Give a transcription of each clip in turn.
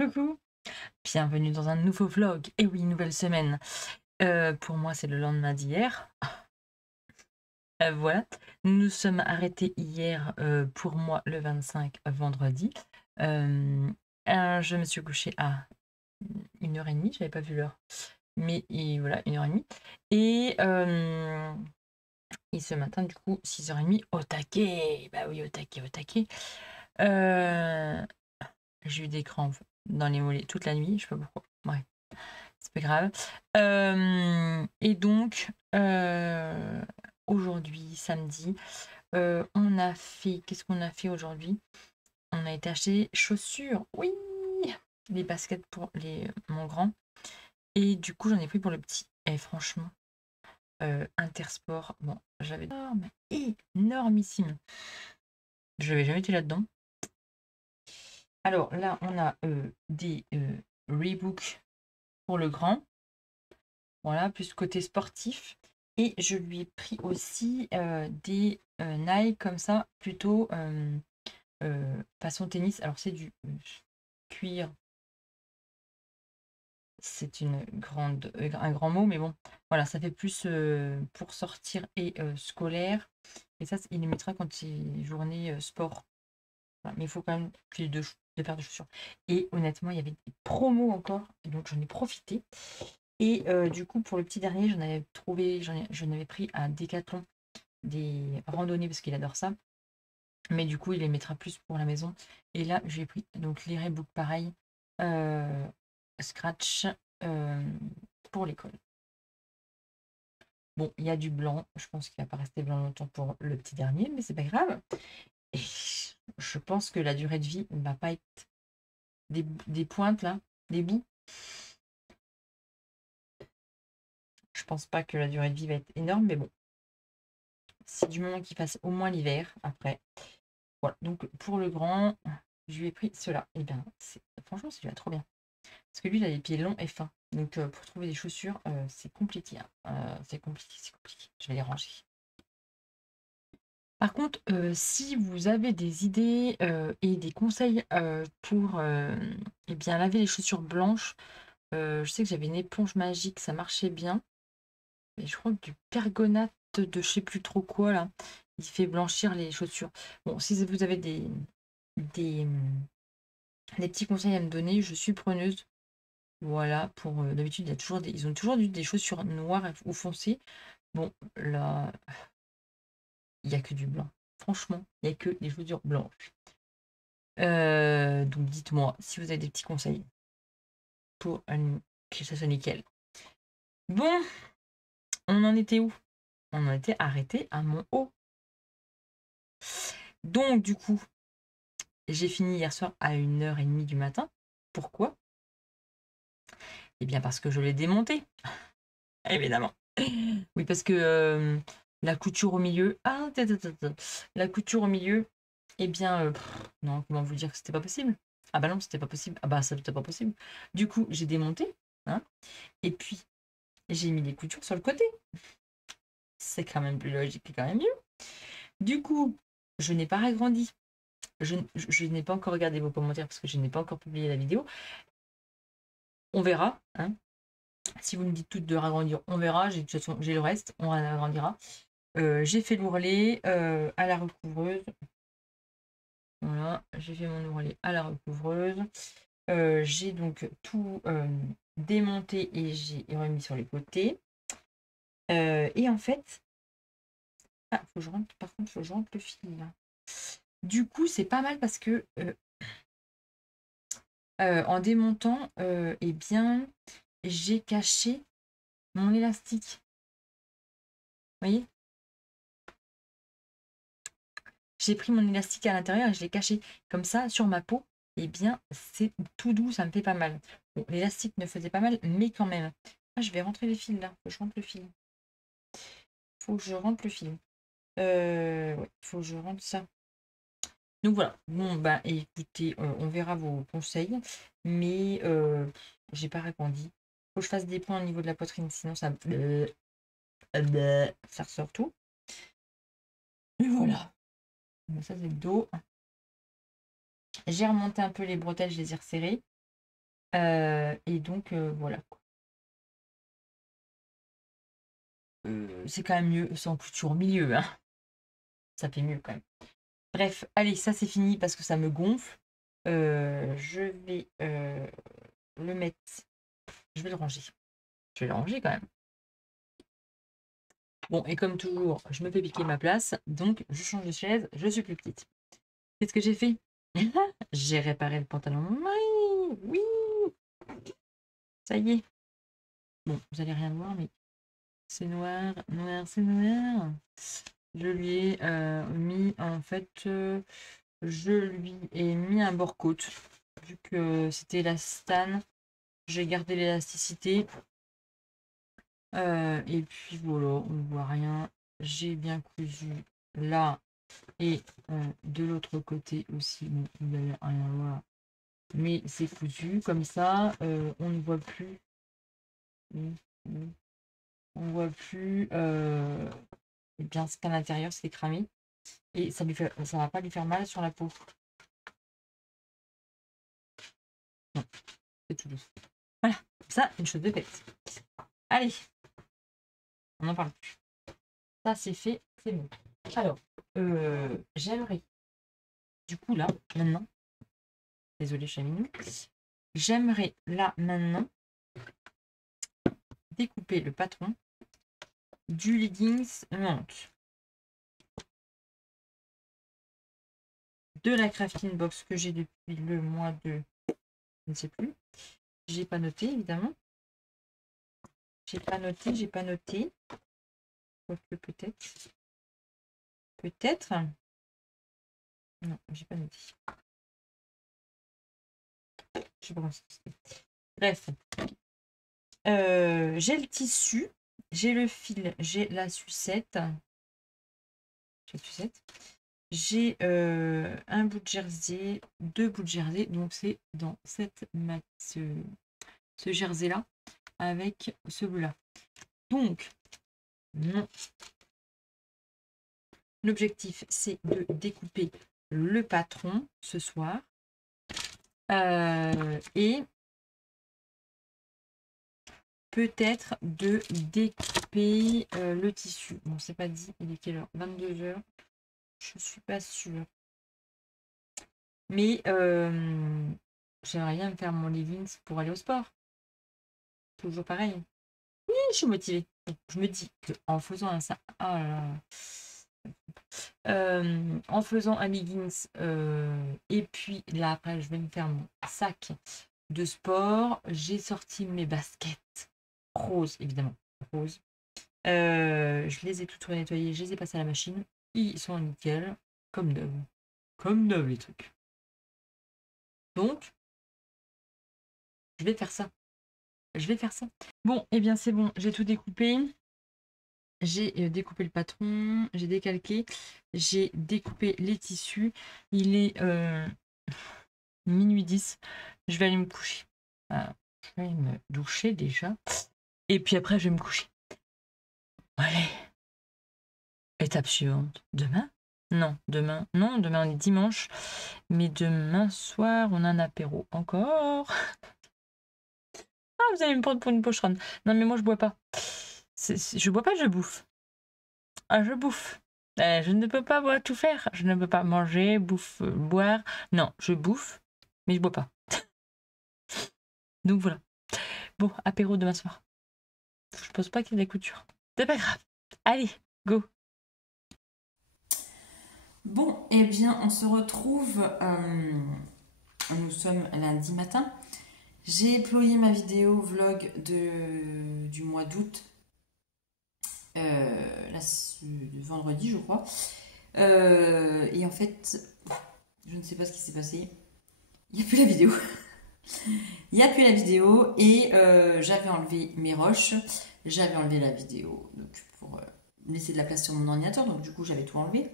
Coucou, bienvenue dans un nouveau vlog. Et oui, nouvelle semaine. Pour moi, c'est le lendemain d'hier. Voilà, nous nous sommes arrêtés hier, pour moi, le 25 vendredi. Euh, je me suis couchée à 1h30, j'avais pas vu l'heure. Mais et voilà, 1h30. Et, et ce matin, du coup, 6h30, au taquet. Bah oui, au taquet, au taquet. Euh, j'ai eu des crampes dans les mollets toute la nuit, je sais pas pourquoi. Bref. C'est pas grave. Et donc, aujourd'hui, samedi, on a fait. Qu'est-ce qu'on a fait aujourd'hui? On a été acheter chaussures. Oui! Les baskets pour mon grand. Et du coup, j'en ai pris pour le petit. Et franchement, Intersport, bon, j'avais énorme, énormissime. Je n'avais jamais été là-dedans. Alors là, on a des Reebok pour le grand. Voilà, plus côté sportif. Et je lui ai pris aussi des Nike comme ça, plutôt façon tennis. Alors c'est du cuir, c'est un grand mot, mais bon, voilà, ça fait plus pour sortir et scolaire. Et ça, il les mettra quand c'est journée sport. Voilà, mais il faut quand même qu'il y ait deux paires de chaussures. Et honnêtement, il y avait des promos encore, donc j'en ai profité. Et du coup, pour le petit dernier, j'en avais pris à Decathlon des randonnées parce qu'il adore ça. Mais du coup, il les mettra plus pour la maison. Et là, j'ai pris donc les Reebok pareil, euh, Scratch euh, pour l'école. Bon, il y a du blanc. Je pense qu'il va pas rester blanc longtemps pour le petit dernier, mais c'est pas grave. Et je pense que la durée de vie ne va pas être des pointes là, des bouts. Je pense pas que la durée de vie va être énorme, mais bon, c'est du moment qu'il passe au moins l'hiver après. Voilà, donc pour le grand, je lui ai pris cela. Et bien, franchement, c'est trop bien. Parce que lui, il a les pieds longs et fins. Donc pour trouver des chaussures, c'est compliqué, hein. C'est compliqué, c'est compliqué. Je vais les ranger. Par contre, si vous avez des idées et des conseils pour eh bien, laver les chaussures blanches, je sais que j'avais une éponge magique, ça marchait bien. Mais je crois que du pergonate de je sais plus trop quoi là, il fait blanchir les chaussures. Bon, si vous avez des, des petits conseils à me donner, je suis preneuse. Voilà, pour d'habitude, ils ont toujours des chaussures noires ou foncées. Bon, là, il n'y a que du blanc. Franchement, il n'y a que des chaussures blanches. Donc dites-moi si vous avez des petits conseils pour que ça soit nickel. Bon, on en était où? On en était arrêté à mon haut. Donc du coup, j'ai fini hier soir à 1h30 du matin. Pourquoi? Eh bien parce que je l'ai démonté, évidemment. Oui, parce que la couture au milieu. Ah, la couture au milieu, eh bien, non, comment vous dire que c'était pas possible? Ah bah non, c'était pas possible. Ah bah ça c'était pas possible. Du coup, j'ai démonté, hein, et puis j'ai mis les coutures sur le côté. C'est quand même plus logique et quand même mieux. Du coup, je n'ai pas agrandi. Je n'ai pas encore regardé vos commentaires parce que je n'ai pas encore publié la vidéo. On verra, hein. Si vous me dites toutes de ragrandir, on verra. De toute façon, j'ai le reste, on agrandira. J'ai fait l'ourlet à la recouvreuse. Voilà, j'ai fait mon ourlet à la recouvreuse. J'ai donc tout démonté et j'ai remis sur les côtés. Et en fait, ah, faut que je rentre, par contre, faut que je rentre le fil là. Du coup, c'est pas mal parce que en démontant, eh bien, j'ai caché mon élastique. Vous voyez? J'ai pris mon élastique à l'intérieur et je l'ai caché. Comme ça, sur ma peau, eh bien, c'est tout doux, ça me fait pas mal. Bon, l'élastique ne faisait pas mal, mais quand même. Ah, je vais rentrer les fils là. Faut que je rentre le fil. Faut que je rentre le fil. Ouais, faut que je rentre ça. Donc voilà. Bon, bah écoutez, on verra vos conseils. Mais j'ai pas répondu. Faut que je fasse des points au niveau de la poitrine, sinon ça ressort tout. Et voilà. Ça, c'est le dos. J'ai remonté un peu les bretelles, je les ai resserrées. Et donc, voilà. C'est quand même mieux sans couture au milieu, hein. Ça fait mieux quand même. Bref, allez, ça c'est fini parce que ça me gonfle. Je vais le mettre. Je vais le ranger. Je vais le ranger quand même. Bon, et comme toujours, je me fais piquer ma place, donc je change de chaise, je suis plus petite. Qu'est-ce que j'ai fait? J'ai réparé le pantalon. Oui, oui, ça y est. Bon, vous allez rien voir, mais c'est noir, noir, c'est noir. Je lui ai mis, en fait, je lui ai mis un bord-côte. Vu que c'était la stan, j'ai gardé l'élasticité. Et puis voilà, on ne voit rien. J'ai bien cousu là et de l'autre côté aussi. Bon, il n'y a rien à voir. Mais c'est cousu comme ça, on ne voit plus. On ne voit plus bien ce qu'à l'intérieur c'est cramé. Et ça va pas lui faire mal sur la peau. Non, c'est tout douce. Voilà, ça, une chose de faite. Allez, on n'en parle plus. Ça, c'est fait, c'est bon. Alors, j'aimerais, du coup, là, maintenant, désolé, chaminou, j'aimerais, là, maintenant, découper le patron du leggings monte de la crafting box que j'ai depuis le mois de, je ne sais plus, j'ai pas noté, évidemment. J'ai pas noté. Quoique peut-être. Peut-être. Non, j'ai pas noté. Je sais pas comment ça se fait. Bref. J'ai le tissu, j'ai le fil, j'ai la sucette. J'ai un bout de jersey, 2 bouts de jersey. Donc c'est dans ce jersey-là avec ce bleu-là. Donc, l'objectif, c'est de découper le patron ce soir. Et peut-être de découper le tissu. Bon, c'est pas dit, il est quelle heure? 22h. Je suis pas sûre. Mais j'aimerais bien me faire mon leggings pour aller au sport. Toujours pareil. Oui, je suis motivée. Je me dis qu'en faisant un sac. En faisant un leggings et puis là après je vais me faire mon sac de sport. J'ai sorti mes baskets roses, évidemment. Roses. Je les ai toutes nettoyées, je les ai passées à la machine. Ils sont nickel, comme neuf. Comme neuf les trucs. Donc, je vais faire ça. Bon, et bien c'est bon, j'ai tout découpé. J'ai découpé le patron, j'ai décalqué, j'ai découpé les tissus. Il est minuit 10. Je vais aller me coucher. Je vais me doucher déjà. Et puis après, je vais me coucher. Allez. Étape suivante. Demain? Non, demain. Non, demain on est dimanche. Mais demain soir, on a un apéro. Encore? Ah, vous allez me prendre pour une pocheronne. Non, mais moi, je bois pas. Je bois pas, je bouffe. Ah, je bouffe. Je ne peux pas tout faire. Je ne peux pas manger, boire. Non, je bouffe, mais je bois pas. Donc voilà. Bon, apéro demain soir. Je pense pas qu'il y ait des coutures. C'est pas grave. Allez, go. Bon, eh bien, on se retrouve. Nous sommes lundi matin. J'ai uploadé ma vidéo vlog du mois d'août. De vendredi, je crois. Et en fait, je ne sais pas ce qui s'est passé. Il n'y a plus la vidéo. Il n'y a plus la vidéo et j'avais enlevé mes roches. J'avais enlevé la vidéo donc pour laisser de la place sur mon ordinateur. Donc du coup, j'avais tout enlevé.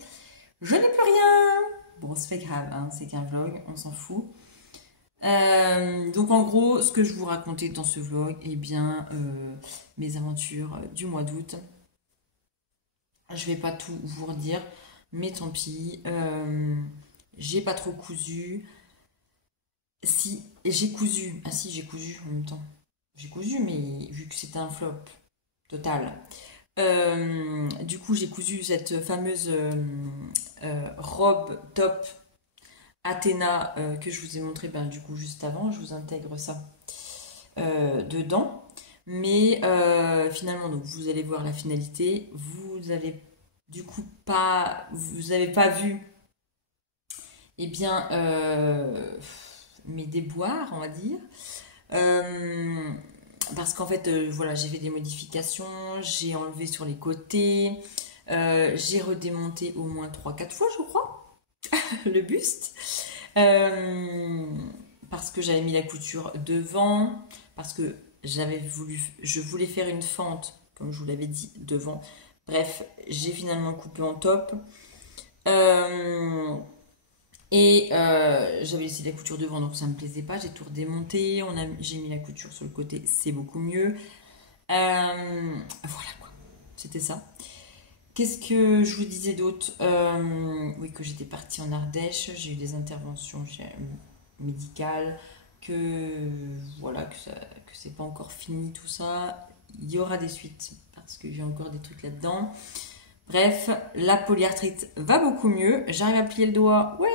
Je n'ai plus rien. Bon, c'est pas grave, hein, c'est qu'un vlog, on s'en fout. Donc en gros, ce que je vous racontais dans ce vlog, eh bien, mes aventures du mois d'août. Je vais pas tout vous redire, mais tant pis. J'ai pas trop cousu. Si, j'ai cousu. Ah si, j'ai cousu en même temps. J'ai cousu, mais vu que c'était un flop total. Du coup, j'ai cousu cette fameuse robe top Athéna que je vous ai montré ben, du coup juste avant. Je vous intègre ça dedans. Mais finalement, donc, vous allez voir la finalité. Vous avez du coup pas, vous avez pas vu, eh bien, mes déboires, on va dire. Euh, Parce qu'en fait, voilà, j'ai fait des modifications, j'ai enlevé sur les côtés, j'ai redémonté au moins trois quatre fois, je crois, le buste. Euh, Parce que j'avais mis la couture devant, parce que je voulais faire une fente, comme je vous l'avais dit, devant. Bref, j'ai finalement coupé en top. Euh, J'avais laissé la couture devant, donc ça me plaisait pas. J'ai tout redémonté. J'ai mis la couture sur le côté, c'est beaucoup mieux. Voilà quoi, c'était ça. Qu'est-ce que je vous disais d'autre? Oui, que j'étais partie en Ardèche. J'ai eu des interventions médicales. Que voilà, que c'est pas encore fini tout ça. Il y aura des suites parce que j'ai encore des trucs là-dedans. Bref, la polyarthrite va beaucoup mieux. J'arrive à plier le doigt. Ouais.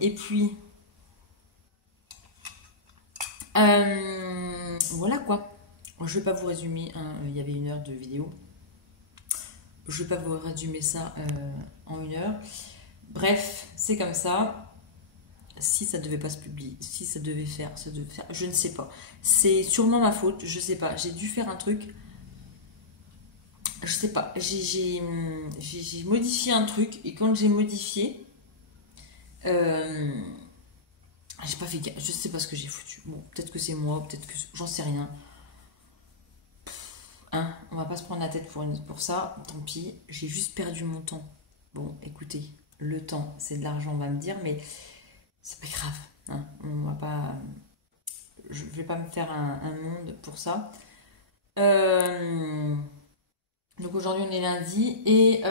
Et puis, voilà quoi. Je vais pas vous résumer, hein, il y avait 1 heure de vidéo. Je vais pas vous résumer ça en 1 heure. Bref, c'est comme ça. Si ça devait pas se publier, si ça devait faire, je ne sais pas. C'est sûrement ma faute, je sais pas. J'ai dû faire un truc. Je sais pas. J'ai modifié un truc et quand j'ai modifié, euh, j'ai pas fait gaffe. Je sais pas ce que j'ai foutu. Bon, peut-être que c'est moi, peut-être que j'en sais rien. Hein, on va pas se prendre la tête pour ça. Tant pis, j'ai juste perdu mon temps. Bon, écoutez, le temps, c'est de l'argent, on va me dire, mais c'est pas grave. Hein, on va pas, je vais pas me faire un monde pour ça. Euh, donc aujourd'hui on est lundi et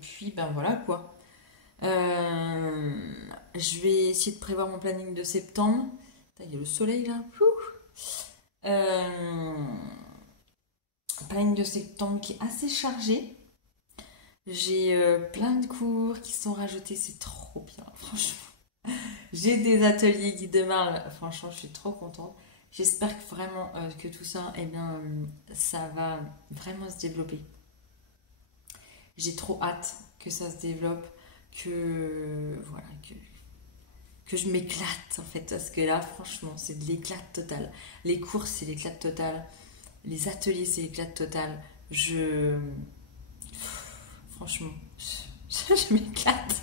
puis ben voilà quoi. Je vais essayer de prévoir mon planning de septembre. Il y a le soleil là. Planning de septembre qui est assez chargé. J'ai plein de cours qui sont rajoutés, c'est trop bien, franchement. J'ai des ateliers guide de marle, franchement, je suis trop contente. J'espère que vraiment que tout ça, eh bien, ça va vraiment se développer. J'ai trop hâte que ça se développe, que voilà, que je m'éclate en fait, parce que là, franchement, c'est de l'éclat total. Les cours, c'est l'éclat total. Les ateliers, c'est l'éclat total. Franchement, je m'éclate.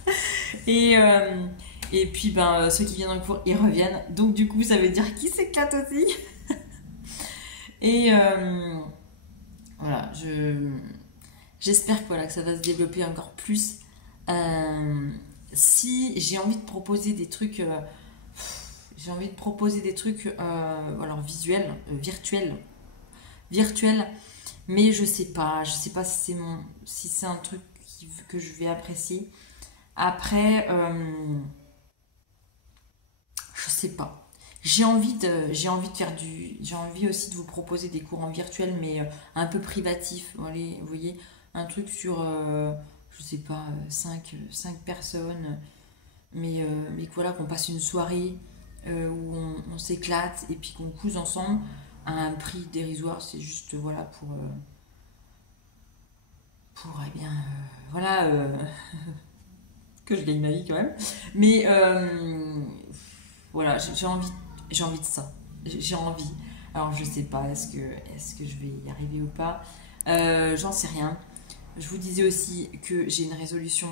Et, euh, et puis, ben, ceux qui viennent en cours, ils reviennent. Donc, du coup, ça veut dire qu'ils s'éclatent aussi. Et voilà, j'espère que, voilà, que ça va se développer encore plus. Si j'ai envie de proposer des trucs, alors visuels, virtuels, mais je sais pas si c'est un truc que je vais apprécier. Après, je sais pas. J'ai envie aussi de vous proposer des cours en virtuel, mais un peu privatifs. Allez, vous voyez, un truc sur, je sais pas, 5 personnes, mais voilà, qu'on passe une soirée où on s'éclate et puis qu'on couse ensemble à un prix dérisoire. C'est juste, voilà, eh bien, voilà, que je gagne ma vie quand même. Mais voilà, j'ai envie de ça. J'ai envie. Alors je sais pas, est-ce que je vais y arriver ou pas. J'en sais rien. Je vous disais aussi que j'ai une résolution.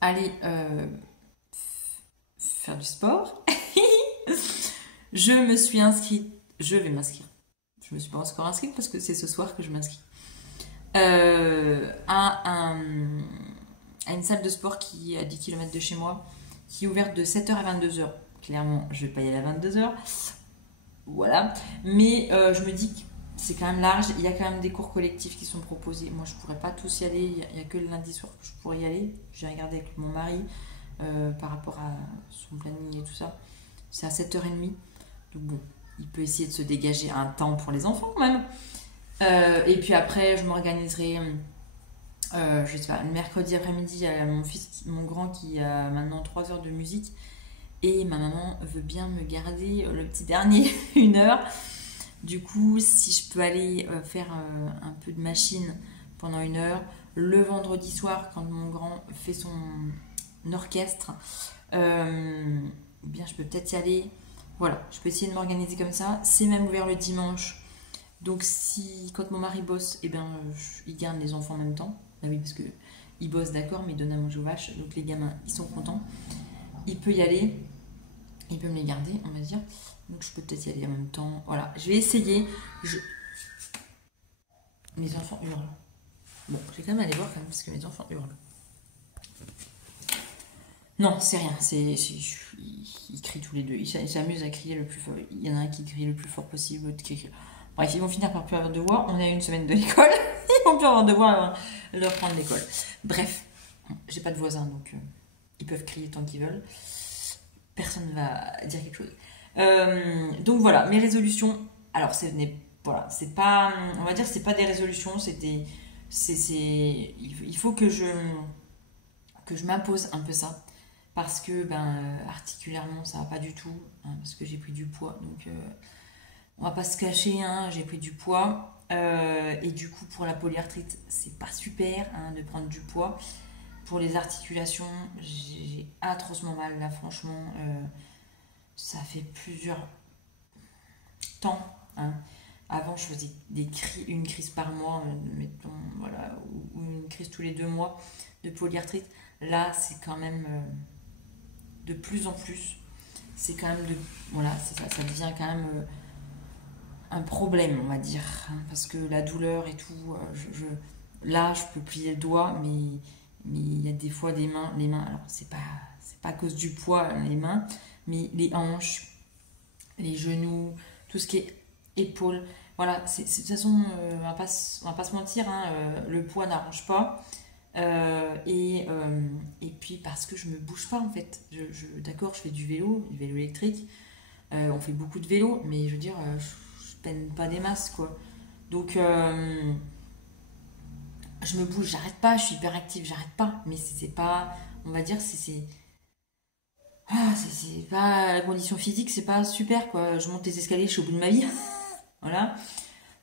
Aller faire du sport. Je me suis inscrite. Je vais m'inscrire. Je me suis pas encore inscrite parce que c'est ce soir que je m'inscris. À une salle de sport qui est à 10 km de chez moi, qui est ouverte de 7h à 22h. Clairement, je vais pas y aller à 22h. Voilà. Mais je me dis que c'est quand même large. Il y a quand même des cours collectifs qui sont proposés. Moi, je pourrais pas tous y aller. Il y a que le lundi soir que je pourrais y aller. J'ai regardé avec mon mari. par rapport à son planning et tout ça. C'est à 7h30. Donc bon, il peut essayer de se dégager un temps pour les enfants quand même. Et puis après, je m'organiserai, je sais pas, le mercredi après-midi, il y a mon fils, mon grand qui a maintenant 3 heures de musique. Et ma maman veut bien me garder le petit dernier 1 heure. Du coup, si je peux aller faire un peu de machine pendant 1 heure, le vendredi soir, quand mon grand fait son orchestre, bien je peux peut-être y aller. Voilà, je peux essayer de m'organiser comme ça. C'est même ouvert le dimanche. Donc si quand mon mari bosse, eh ben, il garde les enfants en même temps. Ah oui, parce que il bosse d'accord, mais il donne à manger aux vaches. Donc les gamins, ils sont contents. Il peut y aller. Il peut me les garder, on va dire. Donc je peux peut-être y aller en même temps. Voilà, je vais essayer. Mes enfants hurlent. Bon, je vais quand même aller voir quand même, parce que mes enfants hurlent. Non, c'est rien. Ils crient tous les deux. Ils s'amusent à crier le plus fort. Il y en a un qui crie le plus fort possible, l'autre qui crie. Bref, ils vont finir par plus avoir de devoirs. On est à 1 semaine de l'école. Ils vont plus avoir de devoirs avant de reprendre l'école. Bref, j'ai pas de voisins, donc ils peuvent crier tant qu'ils veulent. Personne ne va dire quelque chose. Donc voilà, mes résolutions. Alors, voilà, c'est pas, on va dire, c'est pas des résolutions, il faut que je m'impose un peu ça, parce que articulairement, ça va pas du tout, hein, parce que j'ai pris du poids, donc on va pas se cacher, hein, j'ai pris du poids, et du coup pour la polyarthrite, c'est pas super hein, de prendre du poids. Pour les articulations, j'ai atrocement mal là, franchement. Ça fait plusieurs temps. Hein. Avant, je faisais une crise par mois, mettons, voilà, ou une crise tous les 2 mois de polyarthrite. Là, c'est quand même de plus en plus. C'est quand même voilà, ça devient quand même un problème, on va dire, hein, parce que la douleur et tout, là, je peux plier le doigt, mais il y a des fois les mains, alors c'est pas à cause du poids, les mains, mais les hanches, les genoux, tout ce qui est épaules, voilà, de toute façon, on va pas se mentir, hein, le poids n'arrange pas, et puis parce que je me bouge pas en fait, d'accord, je fais du vélo électrique, on fait beaucoup de vélo, mais je veux dire, je peine pas des masses, quoi. Donc, je me bouge, j'arrête pas, je suis hyper active, j'arrête pas. Mais c'est pas, on va dire, c'est pas la condition physique, c'est pas super, quoi. Je monte les escaliers, je suis au bout de ma vie. Voilà.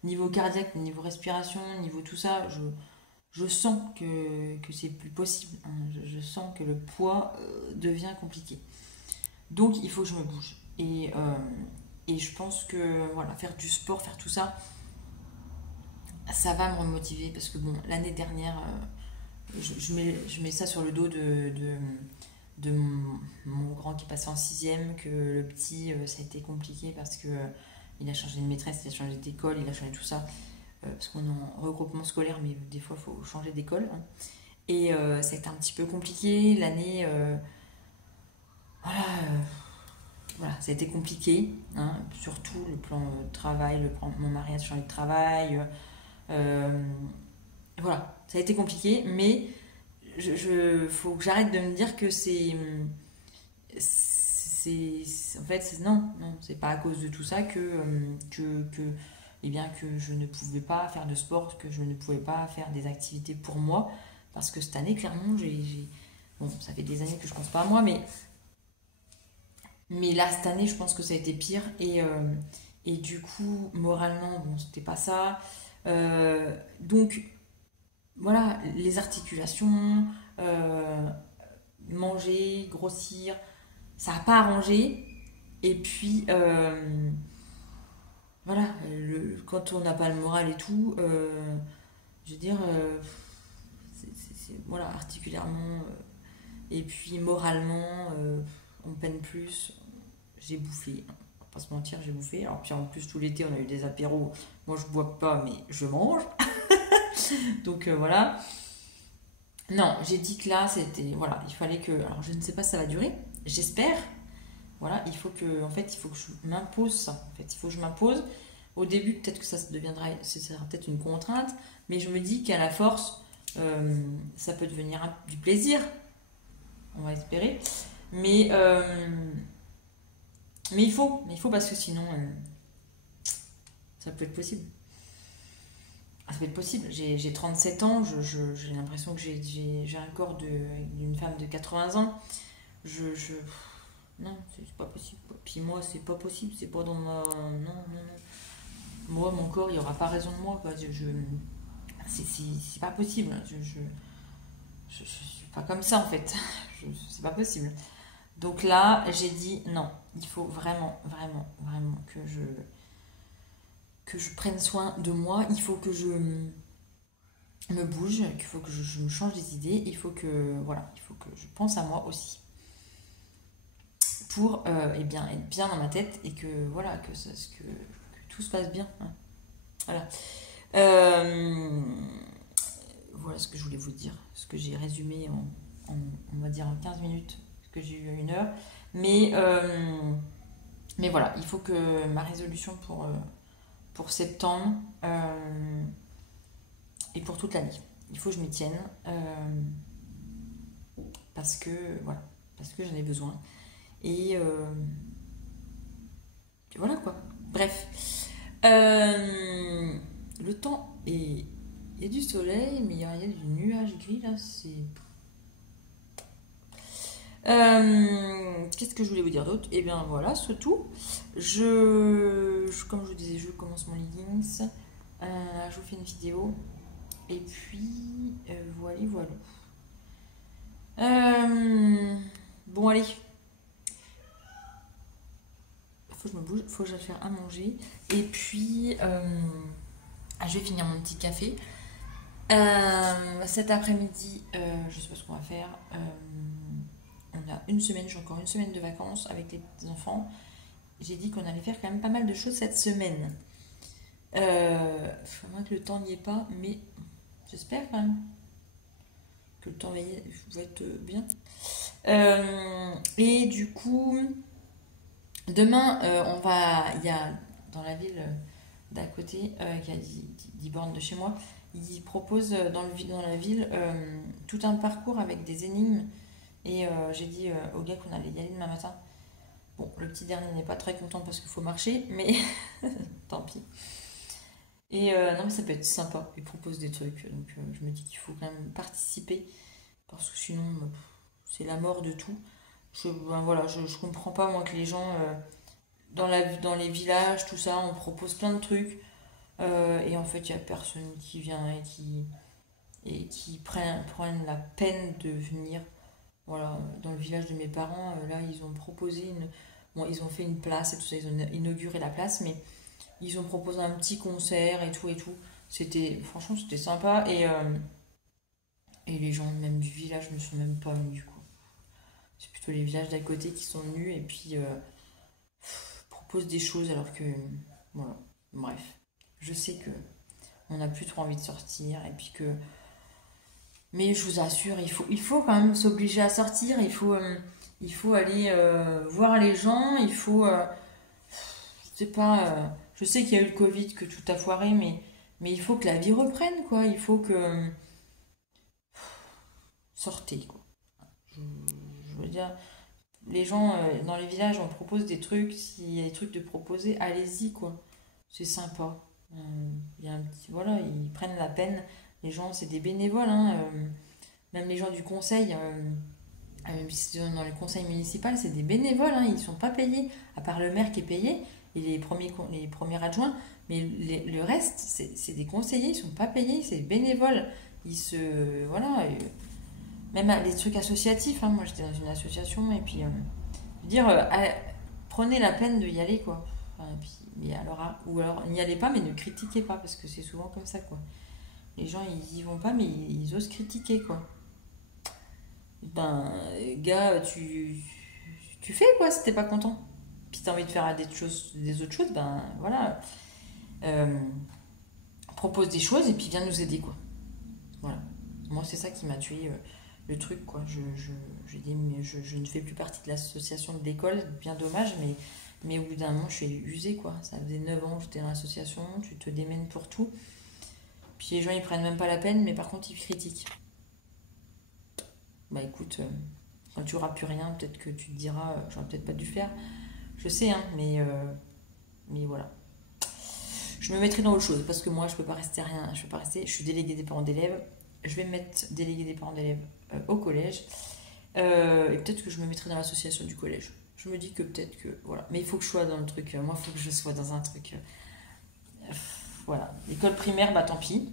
Niveau cardiaque, niveau respiration, niveau tout ça, je sens que c'est plus possible. Hein. Je sens que le poids devient compliqué. Donc, il faut que je me bouge. Et je pense que voilà, faire du sport, faire tout ça, ça va me remotiver parce que bon, l'année dernière, je mets ça sur le dos de mon grand qui passait en sixième, que le petit, ça a été compliqué parce que il a changé de maîtresse, il a changé d'école, il a changé tout ça, parce qu'on est en regroupement scolaire, mais des fois, il faut changer d'école. Hein. Et ça a été un petit peu compliqué. L'année, voilà, voilà, ça a été compliqué, hein, surtout le plan travail, mon mari a changé de travail. Euh, voilà, ça a été compliqué, mais faut que j'arrête de me dire que en fait, non, c'est pas à cause de tout ça eh bien, que je ne pouvais pas faire de sport, que je ne pouvais pas faire des activités pour moi, parce que cette année, clairement, bon, ça fait des années que je pense pas à moi, mais là, cette année, je pense que ça a été pire, et du coup, moralement, bon, c'était pas ça. Donc, voilà, les articulations, manger, grossir, ça n'a pas arrangé. Et puis, voilà, quand on n'a pas le moral et tout, je veux dire, voilà, articulairement, et puis moralement, on peine plus. J'ai bouffé, hein, on va pas se mentir, j'ai bouffé. Alors, puis en plus, tout l'été, on a eu des apéros. Moi, je bois pas, mais je mange. Donc, voilà. Non, j'ai dit que là, c'était. Voilà, il fallait que. Alors, je ne sais pas si ça va durer. J'espère. Voilà, en fait, il faut que je m'impose ça. En fait, il faut que je m'impose. Au début, peut-être que ça sera peut-être une contrainte, mais je me dis qu'à la force, ça peut devenir du plaisir. on va espérer. Mais, mais il faut parce que sinon, ça peut être possible. Ça peut être possible. J'ai 37 ans, j'ai l'impression que j'ai un corps d'une femme de 80 ans. Je non, c'est pas possible. Puis moi, c'est pas possible, c'est pas dans ma. Non, non, non. Moi, mon corps, il aura pas raison de moi, quoi. C'est pas possible. Je suis pas comme ça, en fait. C'est pas possible. Donc là, j'ai dit non, il faut vraiment, vraiment, vraiment que je prenne soin de moi. Il faut que je me bouge, qu'il faut que je me change des idées. Il faut que, voilà, il faut que je pense à moi aussi. Pour eh bien, être bien dans ma tête et que, voilà, que tout se passe bien. Hein. Voilà. Voilà ce que je voulais vous dire. Ce que j'ai résumé on va dire, en 15 minutes. Ce que j'ai eu à 1 heure. Mais voilà, il faut que ma résolution pour septembre et pour toute l'année, il faut que je m'y tienne parce que voilà, parce que j'en ai besoin. Et voilà quoi. Bref. Le temps est. Il y a du soleil, mais il y a du nuage gris là. C'est. Qu'est-ce que je voulais vous dire d'autre? Et bien voilà, c'est tout. Comme je vous disais, je commence mon leggings. Je vous fais une vidéo. Et puis, voilà, voilà. Bon, allez. Faut que je me bouge, faut que j'aille faire à manger. Et puis, je vais finir mon petit café. Cet après-midi, je sais pas ce qu'on va faire. On a une semaine, j'ai encore une semaine de vacances avec les petits enfants. J'ai dit qu'on allait faire quand même pas mal de choses cette semaine. Faut moins que le temps n'y est pas, mais j'espère quand même que le temps va être bien. Et du coup, demain, il y a dans la ville d'à côté, qui a 10 bornes de chez moi, ils proposent dans la ville tout un parcours avec des énigmes. Et j'ai dit au gars qu'on allait y aller demain matin. Bon, le petit dernier n'est pas très content parce qu'il faut marcher, mais tant pis. Et non, mais ça peut être sympa. Ils proposent des trucs. Donc je me dis qu'il faut quand même participer parce que sinon, c'est la mort de tout. Voilà, je comprends pas, moi, que les gens, dans les villages, tout ça, on propose plein de trucs. Et en fait, il n'y a personne qui vient et qui prennent la peine de venir. Voilà, dans le village de mes parents, là, ils ont proposé Bon, ils ont fait une place et tout ça, ils ont inauguré la place, mais ils ont proposé un petit concert et tout et tout. Franchement, c'était sympa. Et les gens même du village ne sont même pas venus, quoi. C'est plutôt les villages d'à côté qui sont venus et puis proposent des choses alors que. Voilà, bref. Je sais que on n'a plus trop envie de sortir et puis que. Mais je vous assure, il faut quand même s'obliger à sortir, il faut aller voir les gens, je sais pas, je sais qu'il y a eu le Covid, que tout a foiré, mais il faut que la vie reprenne, quoi. Il faut que. Sortez, quoi. Je, je veux dire, les gens dans les villages, on propose des trucs, s'il y a des trucs de proposer, allez-y, quoi. C'est sympa. Il y a un petit, voilà, ils prennent la peine. Les gens, c'est des bénévoles, hein. Même les gens du conseil, même si c'est dans le conseil municipal, c'est des bénévoles, hein. Ils sont pas payés, à part le maire qui est payé et les premiers adjoints. Mais le reste, c'est des conseillers, ils sont pas payés, c'est des bénévoles. Voilà. Même les trucs associatifs, hein. Moi, j'étais dans une association et puis, je veux dire, prenez la peine de y aller, quoi. Enfin, et puis, mais alors, ou alors, n'y allez pas, mais ne critiquez pas, parce que c'est souvent comme ça, quoi. Les gens, ils y vont pas, mais ils osent critiquer, quoi. Ben, gars, tu fais, quoi, si t'es pas content. Puis t'as envie de faire des autres choses, ben, voilà. Euh, Propose des choses et puis viens nous aider, quoi. Voilà. Moi, c'est ça qui m'a tué le truc, quoi. J'ai dit, mais je ne fais plus partie de l'association de l'école, bien dommage, mais au bout d'un moment, je suis usée, quoi. Ça faisait 9 ans que j'étais dans l'association, tu te démènes pour tout. Puis les gens, ils prennent même pas la peine, mais par contre, ils critiquent. Bah écoute, Quand tu n'auras plus rien, peut-être que tu te diras, j'aurais peut-être pas dû faire. Je sais, hein, mais voilà. Je me mettrai dans autre chose parce que moi, je peux pas rester à rien. Je peux pas rester. Je suis déléguée des parents d'élèves. Je vais me mettre déléguée des parents d'élèves au collège. Et peut-être que je me mettrai dans l'association du collège. Je me dis que peut-être que voilà. Mais il faut que je sois dans le truc. Moi, il faut que je sois dans un truc. Voilà. L'école primaire, bah tant pis.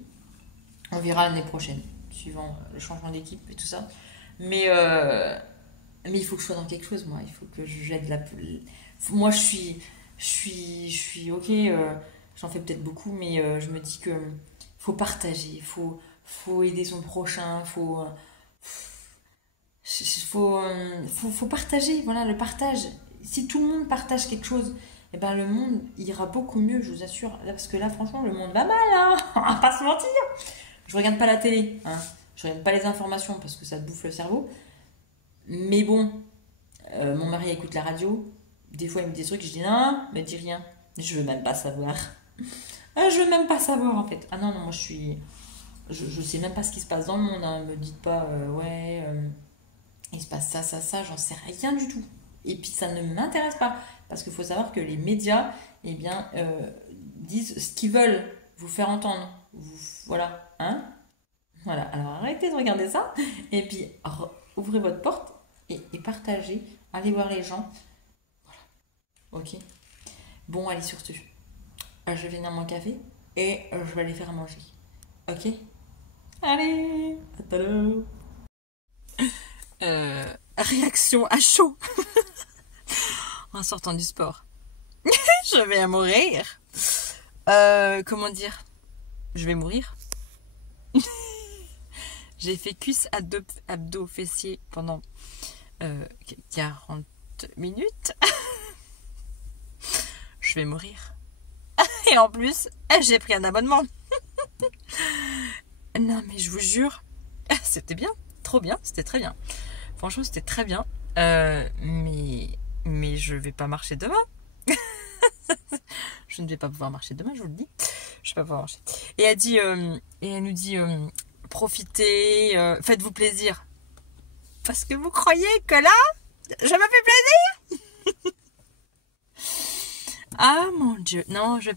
On verra l'année prochaine, suivant le changement d'équipe et tout ça. Mais il faut que je sois dans quelque chose, moi. Il faut que j'aide la. Moi, je suis ok. J'en fais peut-être beaucoup, mais je me dis que faut partager, faut aider son prochain, faut partager. Voilà, le partage. Si tout le monde partage quelque chose, eh ben le monde ira beaucoup mieux, je vous assure. Parce que là, franchement, le monde va mal, hein. On va pas se mentir. Je regarde pas la télé, hein. Je regarde pas les informations parce que ça te bouffe le cerveau. Mais bon, mon mari écoute la radio. Des fois, il me dit des trucs, je dis non, me dis rien. Je veux même pas savoir. Je veux même pas savoir en fait. Ah non, non, moi je sais même pas ce qui se passe dans le monde. Hein. Me dites pas, ouais, il se passe ça, ça, ça, j'en sais rien du tout. Et puis ça ne m'intéresse pas. Parce qu'il faut savoir que les médias, eh bien, disent ce qu'ils veulent vous faire entendre. Voilà, hein? Voilà, alors arrêtez de regarder ça. Et puis ouvrez votre porte et partagez. Allez voir les gens. Ok? Bon, allez, sur ce. Je vais venir mon café et je vais aller faire à manger. Ok? Allez, à tout à l'heure. Réaction à chaud en sortant du sport. Je vais mourir. Comment dire? Je vais mourir. J'ai fait cuisse, abdos, fessiers pendant 40 minutes. Je vais mourir. Et en plus, j'ai pris un abonnement. Non, mais je vous jure, c'était bien, trop bien, c'était très bien. Franchement, c'était très bien. Mais je vais pas marcher demain. Je ne vais pas pouvoir marcher demain, je vous le dis. Je vais pas pouvoir marcher. Et elle nous dit, profitez, faites-vous plaisir. Parce que vous croyez que là, je me fais plaisir? Ah mon Dieu, non, je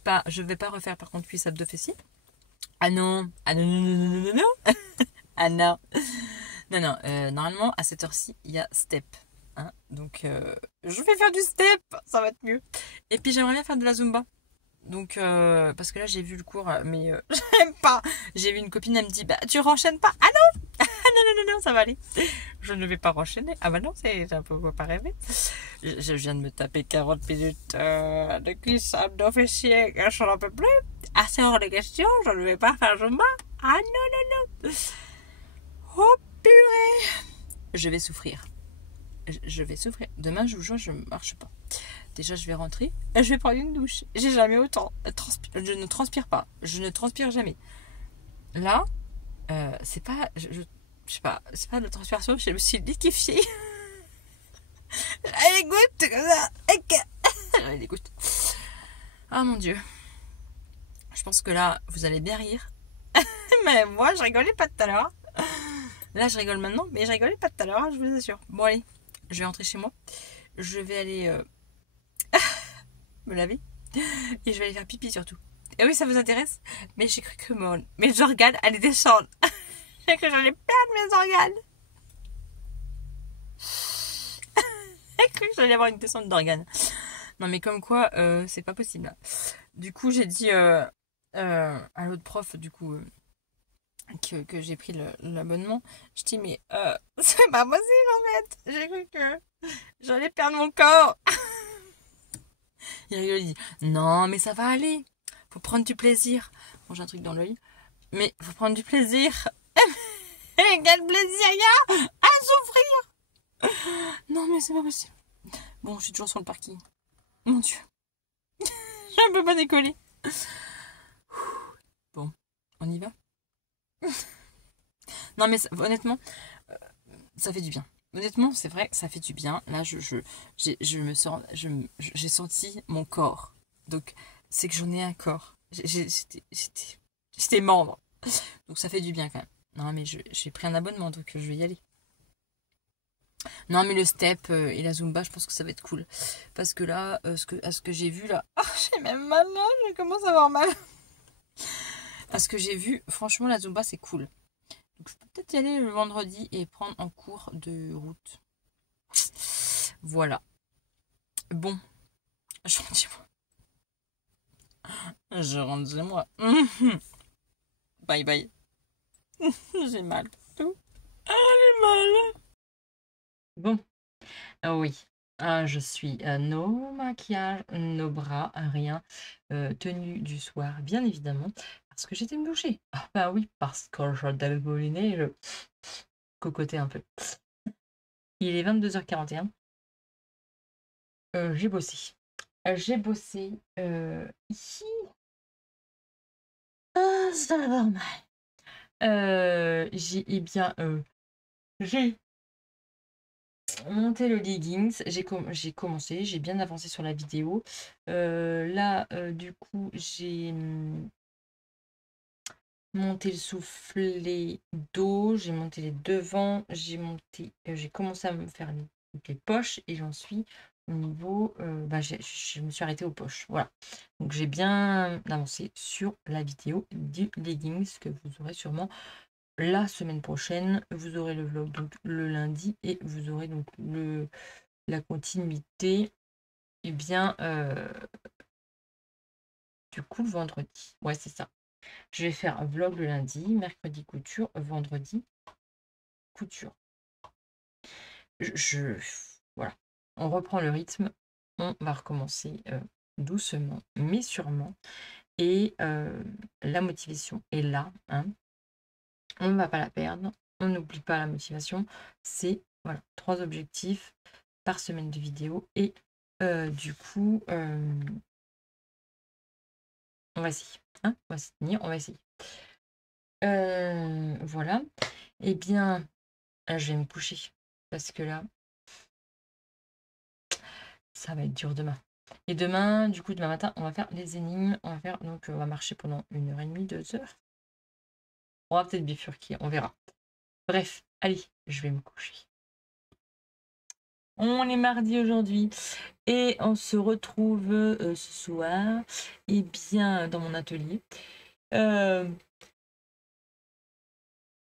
vais pas refaire par contre cuisse abdos fessiers. Ah non, ah non, non, non, non, non, non. Ah non. Non, non, normalement, à cette heure-ci, il y a step. Hein, donc, je vais faire du step, ça va être mieux. Et puis, j'aimerais bien faire de la Zumba. Donc, parce que là, j'ai vu le cours, mais j'aime pas. J'ai vu une copine, elle me dit, bah, tu renchaînes pas. Ah non, ah non, non, non, non, ça va aller. Je ne vais pas renchaîner. Ah bah non, c'est un peu pas rêver. Je viens de me taper 40 minutes de cuisse abdos fessiers, je n'en peux plus. Ah, c'est hors de question, je ne vais pas faire Zumba. Ah non, non, non. Oh purée. Je vais souffrir. Je vais souffrir. Demain, je vous jure, je ne marche pas. Déjà, je vais rentrer. Je vais prendre une douche. J'ai jamais autant. Je ne transpire pas. Je ne transpire jamais. Là, c'est pas... Je sais pas. C'est pas de la transpiration. Je me suis liquéfiée. Elle goutte comme ça. Elle goutte. Ah mon Dieu. Je pense que là, vous allez bien rire. Mais moi, je rigolais pas tout à l'heure. Là, je rigole maintenant, mais je rigolais pas tout à l'heure, je vous assure. Bon, allez, je vais rentrer chez moi. Je vais aller me laver. Et je vais aller faire pipi surtout. Et oui, ça vous intéresse? Mais j'ai cru que mes organes allaient descendre. J'ai cru que j'allais perdre mes organes. J'ai cru que j'allais avoir une descente d'organes. Non, mais comme quoi, c'est pas possible. Du coup, j'ai dit à l'autre prof, du coup... que j'ai pris l'abonnement, je dis mais c'est pas possible en fait, j'ai cru que j'allais perdre mon corps. Il rigole, il dit non mais ça va aller, faut prendre du plaisir. Bon, j'ai un truc dans l'œil, mais faut prendre du plaisir. Et quel plaisir il y a à souffrir. Non mais c'est pas possible. Bon, je suis toujours sur le parking, mon Dieu. Je ne peux pas décoller. Bon, on y va. Non mais honnêtement, ça fait du bien. Honnêtement, c'est vrai, ça fait du bien. Là, je me sens, j'ai senti mon corps. Donc, c'est que j'en ai un corps. J'étais membre. Donc, ça fait du bien quand même. Non mais j'ai pris un abonnement, donc je vais y aller. Non, mais le step et la Zumba, je pense que ça va être cool. Parce que là, à ce que j'ai vu là, ah, j'ai même mal là, je commence à avoir mal. À ce que j'ai vu, franchement, la Zumba, c'est cool. Donc, je peux peut-être y aller le vendredi et prendre en cours de route. Voilà. Bon, je rentre chez moi. Je rentre chez moi. Bye bye. J'ai mal partout. Ah, j'ai mal. Bon, oui. Je suis no maquillage, no bras, rien. Tenue du soir, bien évidemment. Parce que j'étais me doucher. Ah bah oui, parce que je dégoulinais, je cocotais un peu. Il est 22h41. J'ai bossé. J'ai bossé. Ça va normal. J'ai bien j'ai monté le leggings, j'ai commencé, j'ai bien avancé sur la vidéo. Là, du coup, j'ai monté le soufflet d'eau, j'ai monté les devants, j'ai commencé à me faire les poches et j'en suis au niveau, je me suis arrêtée aux poches. Voilà. Donc j'ai bien avancé sur la vidéo du leggings que vous aurez sûrement la semaine prochaine. Vous aurez le vlog donc le lundi et vous aurez donc la continuité et bien du coup le vendredi. Ouais, c'est ça. Je vais faire un vlog le lundi, mercredi couture, vendredi couture. Voilà. On reprend le rythme. On va recommencer doucement, mais sûrement. Et la motivation est là. Hein. On ne va pas la perdre. On n'oublie pas la motivation. C'est voilà, 3 objectifs par semaine de vidéo. Et du coup, on va essayer. Hein, on va se tenir, on va essayer. Voilà. Eh bien, je vais me coucher. Parce que là, ça va être dur demain. Et demain, du coup, demain matin, on va faire les énigmes. Donc, on va marcher pendant 1h30, 2h. On va peut-être bifurquer, on verra. Bref, allez, je vais me coucher. On est mardi aujourd'hui et on se retrouve ce soir et bien dans mon atelier.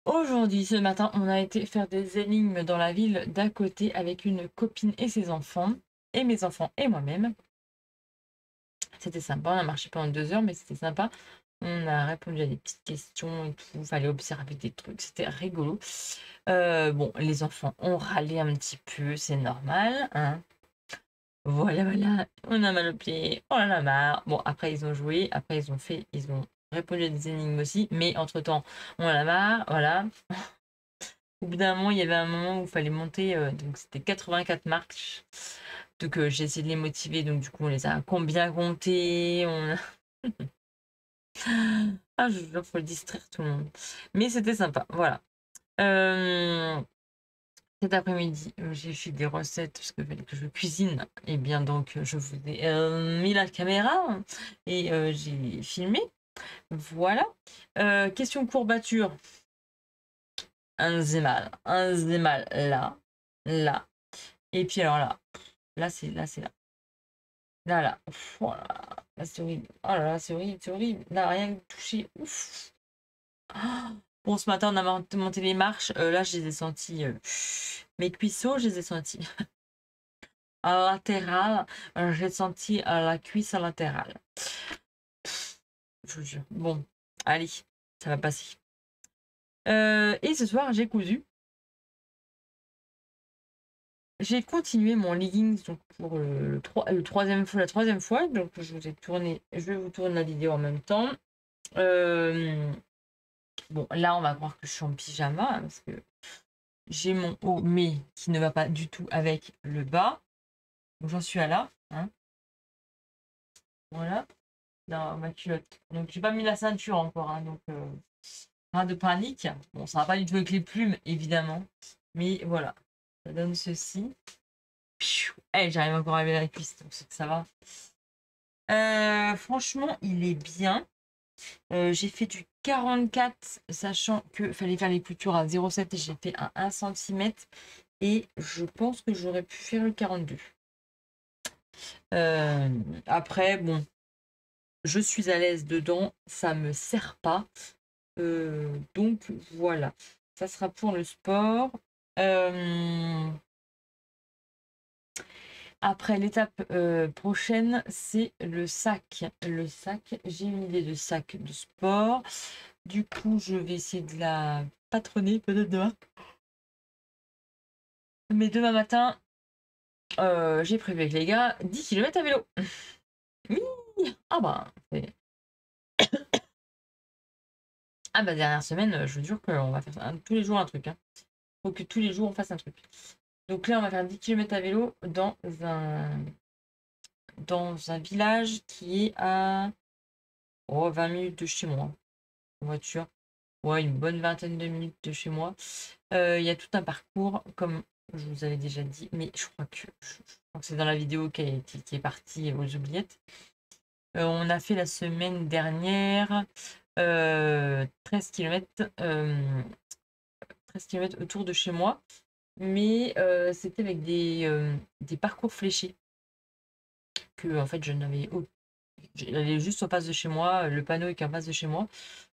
Aujourd'hui, ce matin, on a été faire des énigmes dans la ville d'à côté avec une copine et ses enfants, et mes enfants et moi-même. C'était sympa, on a marché pendant 2 heures, mais c'était sympa. On a répondu à des petites questions et tout, il fallait observer des trucs, c'était rigolo. Bon, les enfants ont râlé un petit peu, c'est normal, hein. Voilà, voilà, on a mal au pied, on en a marre. Bon, après ils ont joué, après ils ont répondu à des énigmes aussi, mais entre-temps, on en a marre, voilà. Au bout d'un moment, il y avait un moment où il fallait monter, donc c'était 84 marches. Donc j'ai essayé de les motiver, donc du coup on les a combien comptés, Ah, je jure, faut distraire tout le monde. Mais c'était sympa, voilà. Cet après-midi, j'ai fait des recettes parce qu'il fallait que je cuisine. Et bien donc, je vous ai mis la caméra et j'ai filmé. Voilà. Question courbature. Un zémal là, là. Et puis alors là, là. Là, là. Ouf, oh là, c'est horrible. Oh là là, c'est horrible, c'est horrible. Là, rien que touché. Ouf. Ah. Bon, ce matin, on a monté les marches. Là, je les ai sentis. Mes cuisseaux, je les ai sentis. À la latérale, j'ai senti à la cuisse latérale. Je vous jure. Bon, allez, ça va passer. Et ce soir, j'ai cousu. J'ai continué mon leggings donc pour la troisième fois. Donc je vais vous tourner la vidéo en même temps. Bon, là, on va croire que je suis en pyjama hein, parce que j'ai mon haut, mais qui ne va pas du tout avec le bas. Donc j'en suis à là. Hein. Voilà. Dans ma culotte. Donc j'ai pas mis la ceinture encore. Hein, donc pas de panique. Bon, ça va pas du tout avec les plumes, évidemment. Mais voilà. Ça donne ceci. Hey, j'arrive encore à lever la cuisse, donc c'est que ça va. Franchement, il est bien. J'ai fait du 44, sachant que fallait faire les coutures à 0,7 et j'ai fait un 1 cm. Et je pense que j'aurais pu faire le 42. Après, bon, je suis à l'aise dedans, ça me sert pas. Donc voilà, ça sera pour le sport. Après, l'étape prochaine, c'est le sac. Le sac, j'ai une idée de sac de sport. Du coup, je vais essayer de la patronner peut-être demain. Mais demain matin, j'ai prévu avec les gars 10 km à vélo. Oui. Ah bah, ah bah dernière semaine, je vous jure qu'on va faire tous les jours un truc. Hein. Faut que tous les jours on fasse un truc. Donc là, on va faire 10 km à vélo dans un village qui est à 20 minutes de chez moi. En voiture. Ouais, une bonne vingtaine de minutes de chez moi. Il y a tout un parcours, comme je vous avais déjà dit, mais je crois que c'est dans la vidéo qui est partie aux oubliettes. On a fait la semaine dernière 13 km, 13 km autour de chez moi, mais c'était avec des parcours fléchés que en fait je n'avais j'allais juste en face de chez moi, le panneau est en face de chez moi.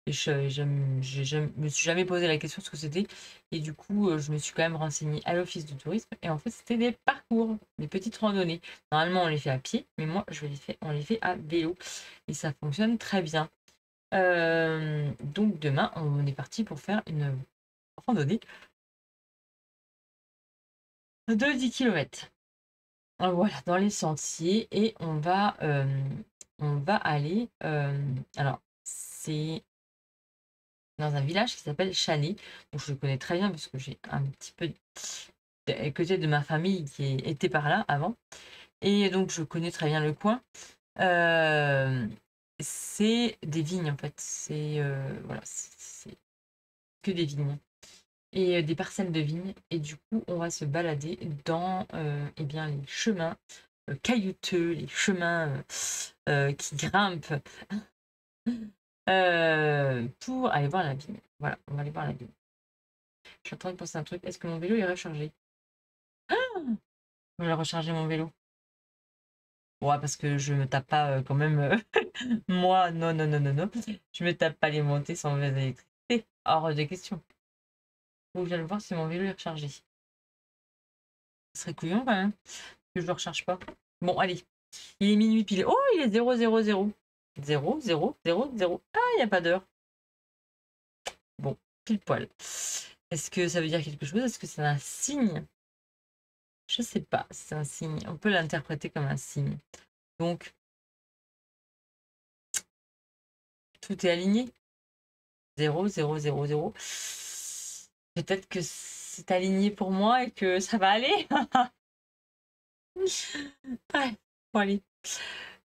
Et je me suis jamais posé la question de ce que c'était. Et du coup, je me suis quand même renseignée à l'office du tourisme. Et en fait, c'était des parcours, des petites randonnées. Normalement, on les fait à pied, mais moi, on les fait à vélo. Et ça fonctionne très bien. Donc demain, on est parti pour faire une randonnée de 10 km. Voilà, dans les sentiers. Et on va aller... alors, c'est dans un village qui s'appelle Chanet. Donc je le connais très bien parce que j'ai un petit peu côté de ma famille qui était par là avant. Et donc je connais très bien le coin. C'est des vignes en fait. Voilà, c'est que des vignes. Et des parcelles de vignes. Et du coup, on va se balader dans eh bien, les chemins caillouteux, les chemins qui grimpent pour aller voir la vigne. Voilà, on va aller voir la vigne. Je suis en train de penser à un truc. Est-ce que mon vélo est rechargé? Je vais recharger mon vélo. Ouais, parce que je me tape pas quand même. Moi, non, non, non, non, non. Je me tape pas les montées sans mauvaise électricité. Hors de question. Faut que je vienne voir si mon vélo est rechargé. Ce serait couillon quand même que je le recharge pas. Bon, allez. Il est minuit pile. Oh, il est 0, 0, 0. 0, 0, 0, 0. Ah, il n'y a pas d'heure. Bon, pile poil. Est-ce que ça veut dire quelque chose? Est-ce que c'est un signe? Je sais pas, c'est un signe. On peut l'interpréter comme un signe. Donc, tout est aligné. 0, 0, 0, 0. Peut-être que c'est aligné pour moi et que ça va aller. Ouais, bon, allez.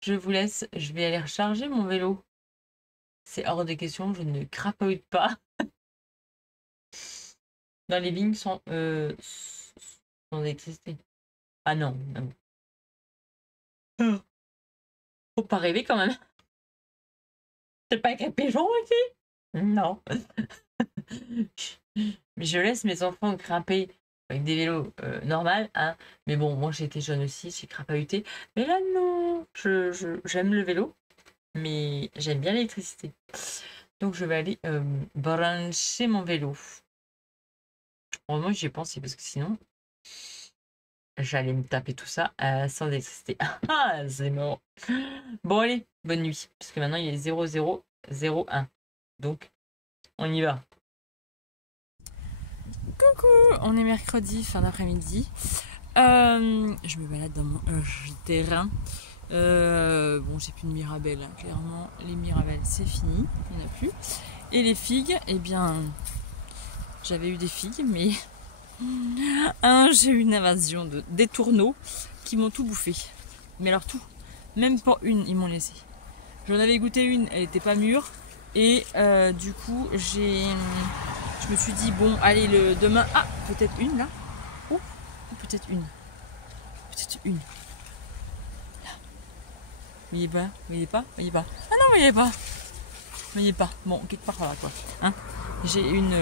Je vous laisse. Je vais aller recharger mon vélo. C'est hors de question, je ne crapaude pas. Dans les vignes sans électricité. Ah non, non. Faut pas rêver quand même. C'est pas qu'un pigeon ici? Non. Mais je laisse mes enfants grimper avec des vélos normaux, hein. Mais bon, moi j'étais jeune aussi, j'ai crapahuté. Mais là non, j'aime le vélo, mais j'aime bien l'électricité. Donc je vais aller brancher mon vélo. Moi j'y ai pensé parce que sinon j'allais me taper tout ça sans électricité. Ah, c'est mort. Bon allez, bonne nuit. Parce que maintenant il est 0001. Donc on y va. Coucou, on est mercredi, fin d'après-midi. Je me balade dans mon terrain. Bon, j'ai plus de mirabelle, hein. Clairement, les mirabelles, c'est fini, il n'y en a plus. Et les figues, eh bien, j'avais eu des figues, mais j'ai eu une invasion des tourneaux qui m'ont tout bouffé. Mais alors tout, même pas une, ils m'ont laissé. J'en avais goûté une, elle n'était pas mûre. Et du coup, je me suis dit, bon, allez, demain... Ah, peut-être une, là. Oh, peut-être une. Peut-être une. Là. Voyez pas, voyez pas, voyez pas. Ah non, voyez pas. Vous voyez pas. Bon, quelque part là quoi. Hein, j'ai une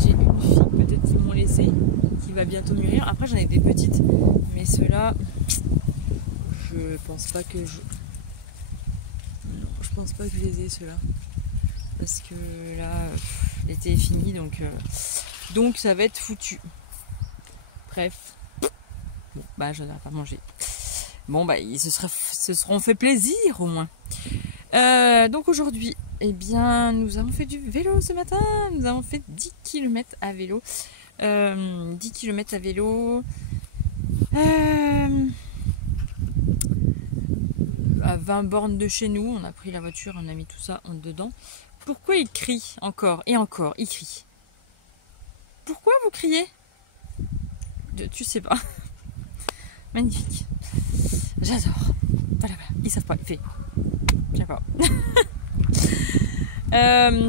fille peut-être qu'ils m'ont laissé, qui va bientôt mûrir. Après j'en ai des petites, mais ceux-là, je pense pas que je... Non, je pense pas que je les ai ceux-là. Parce que là, l'été est fini, donc ça va être foutu. Bref. Bon, bah je n'aurai pas mangé. Bon, bah ils se seront fait plaisir au moins. Donc aujourd'hui, eh bien, nous avons fait du vélo ce matin. Nous avons fait 10 km à vélo. 10 km à vélo. À 20 bornes de chez nous. On a pris la voiture, on a mis tout ça dedans. Pourquoi il crie encore et encore? Il crie. Pourquoi vous criez? Tu sais pas. Magnifique. J'adore. Voilà, voilà. Ils savent pas. Il fait. J'adore.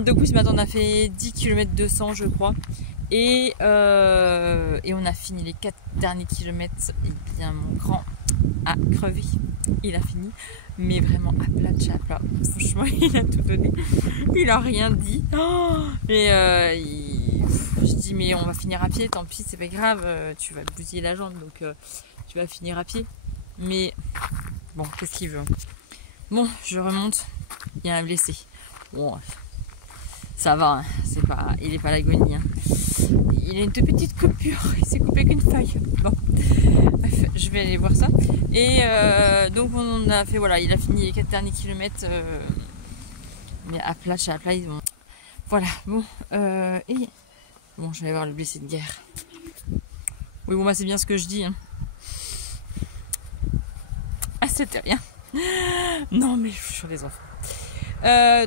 Donc oui, ce matin on a fait 10 km 200 je crois. Et on a fini les 4 derniers kilomètres. Et bien mon grand a crevé. Il a fini. Mais vraiment à plat de chat plat. Franchement, il a tout donné. Il a rien dit. Je dis mais on va finir à pied, tant pis, c'est pas grave. Tu vas te bousiller la jambe, donc tu vas finir à pied. Mais bon, qu'est-ce qu'il veut? Bon, je remonte. Il y a un blessé. Bon, ça va, hein. Il est pas à l'agonie. Hein. Il a une toute petite coupure. Il s'est coupé qu'une feuille. Bon, bref, je vais aller voir ça. Et donc on a fait, voilà, il a fini les 4 derniers kilomètres. Mais à plat, ils vont. Voilà, bon. Et bon, je vais voir le blessé de guerre. Oui, bon, bah c'est bien ce que je dis. Hein. Ah, c'était rien. Non, mais je suis sur les enfants.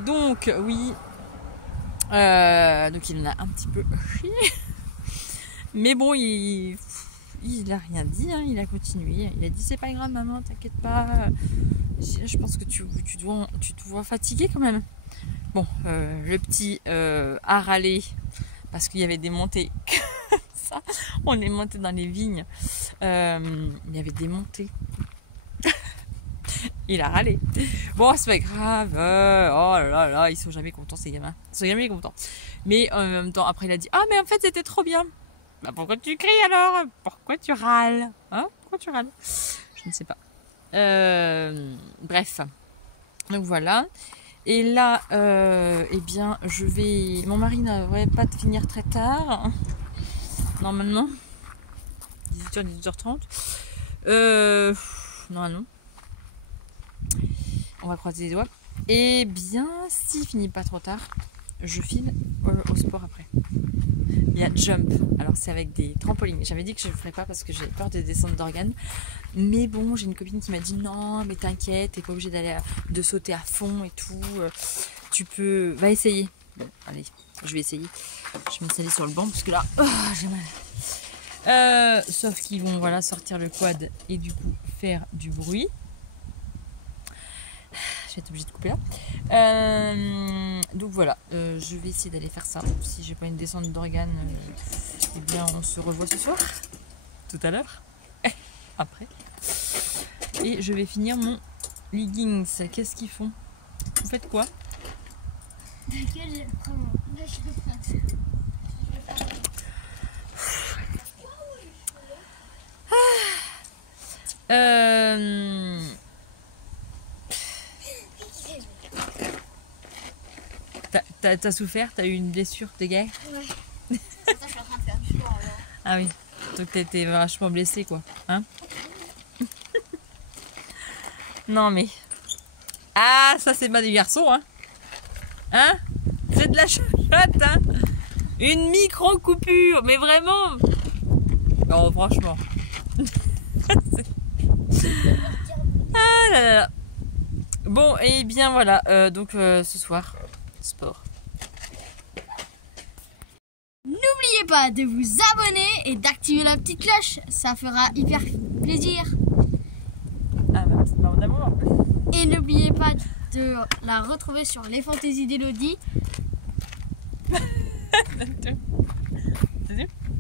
Donc, oui. Donc, il en a un petit peu chié. Mais bon, il a rien dit. Hein, il a continué. Il a dit c'est pas grave, maman, t'inquiète pas. Je pense que tu te vois fatigué quand même. Bon, le petit a râlé parce qu'il y avait des montées. Ça, on est monté dans les vignes. Il y avait des montées. Il a râlé. Bon, c'est pas grave. Oh là là, ils sont jamais contents ces gamins. Ils sont jamais contents. Mais en même temps, après il a dit ah mais en fait c'était trop bien. Bah pourquoi tu cries alors? Pourquoi tu râles? Hein? Pourquoi tu râles? Je ne sais pas. Bref. Donc voilà. Et là, eh bien, mon mari n'aurait pas de finir très tard. Normalement. 18h, 18h30. Normalement. On va croiser les doigts. Et bien, s'il finit pas trop tard, je file au sport après. Il y a jump. Alors c'est avec des trampolines. J'avais dit que je ne le ferais pas parce que j'ai peur de descendre d'organes. Mais bon, j'ai une copine qui m'a dit non, mais t'inquiète, t'es pas obligé de sauter à fond et tout. Tu peux... Va essayer. Bon, allez, je vais essayer. Je vais m'installer sur le banc parce que là, j'ai mal. Sauf qu'ils vont voilà, sortir le quad et du coup faire du bruit. Je vais être obligée de couper là. Donc voilà, je vais essayer d'aller faire ça. Si j'ai pas une descente d'organes, eh bien on se revoit ce soir. Tout à l'heure. Après. Et je vais finir mon leggings. Qu'est-ce qu'ils font? Vous faites quoi? T'as souffert? T'as eu une blessure de guerre? Ouais. Je suis en train de faire du sport alors. Ah oui, donc t'étais vachement blessée quoi. Hein? Non mais... Ah, ça c'est pas du garçon, hein? Hein? C'est de la chochotte, hein? Une micro-coupure, mais vraiment! Oh, franchement. Ah là là là. Bon, et bien voilà, donc ce soir, sport. N'oubliez pas de vous abonner et d'activer la petite cloche, ça fera hyper plaisir. Ah, ma petite barbe d'amour. Et n'oubliez pas de la retrouver sur les fantaisies d'Elodie.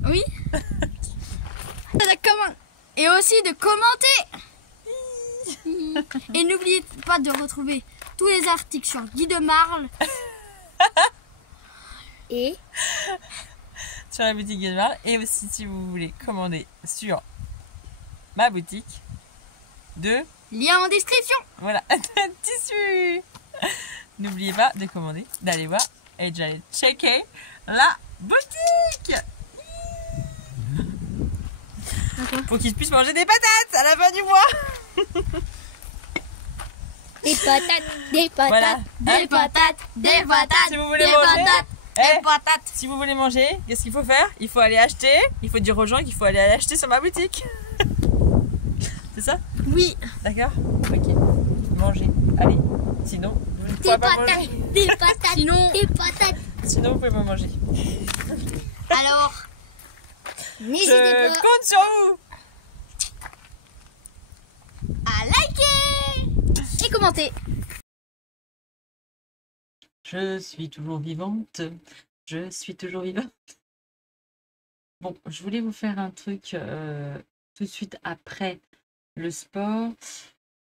Oui. Et aussi de commenter. Et n'oubliez pas de retrouver tous les articles sur Guy de Marle. Et sur la boutique Guy de Marle. Et aussi, si vous voulez commander sur ma boutique de... lien en description. Voilà, de tissu. N'oubliez pas de commander, d'aller voir et d'aller checker la boutique. Pour qu'ils puissent manger des patates à la fin du mois. Des patates, des patates, Voilà. des patates, des patates, Si vous voulez des manger, patates, eh, des patates. si vous voulez manger, qu'est-ce qu'il faut faire? Il faut aller acheter. Il faut dire aux gens qu'il faut aller acheter sur ma boutique. C'est ça? Oui, D'accord? Ok. Mangez. Allez. Sinon, vous ne des pourrez pas patates, manger. des patates, des patates. Sinon, vous pouvez pas manger. Alors, n'hésitez Je pas compte sur vous. à liker et commenter. Je suis toujours vivante. Je suis toujours vivante. Bon, je voulais vous faire un truc tout de suite après le sport.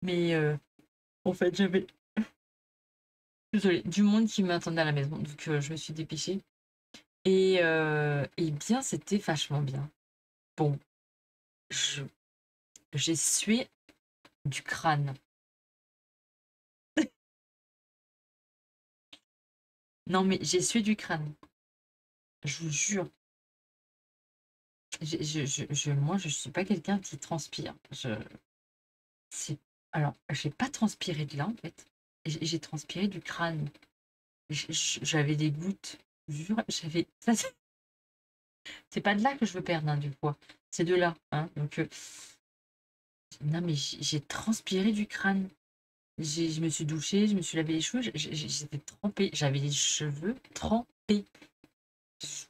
Mais en fait, j'avais... Désolée, du monde qui m'attendait à la maison. Donc, je me suis dépêchée. Et bien, c'était vachement bien. Bon, j'ai sué du crâne. Non, mais j'ai sué du crâne. Je vous jure. Moi, je suis pas quelqu'un qui transpire. Alors, j'ai pas transpiré de là, en fait. J'ai transpiré du crâne. J'avais des gouttes. Je vous jure, j'avais... Ça, c'est pas de là que je veux perdre, hein, du poids. C'est de là, hein. Donc, non, mais j'ai transpiré du crâne. Je me suis douchée, je me suis lavé les cheveux, j'étais trempée. J'avais les cheveux trempés. Je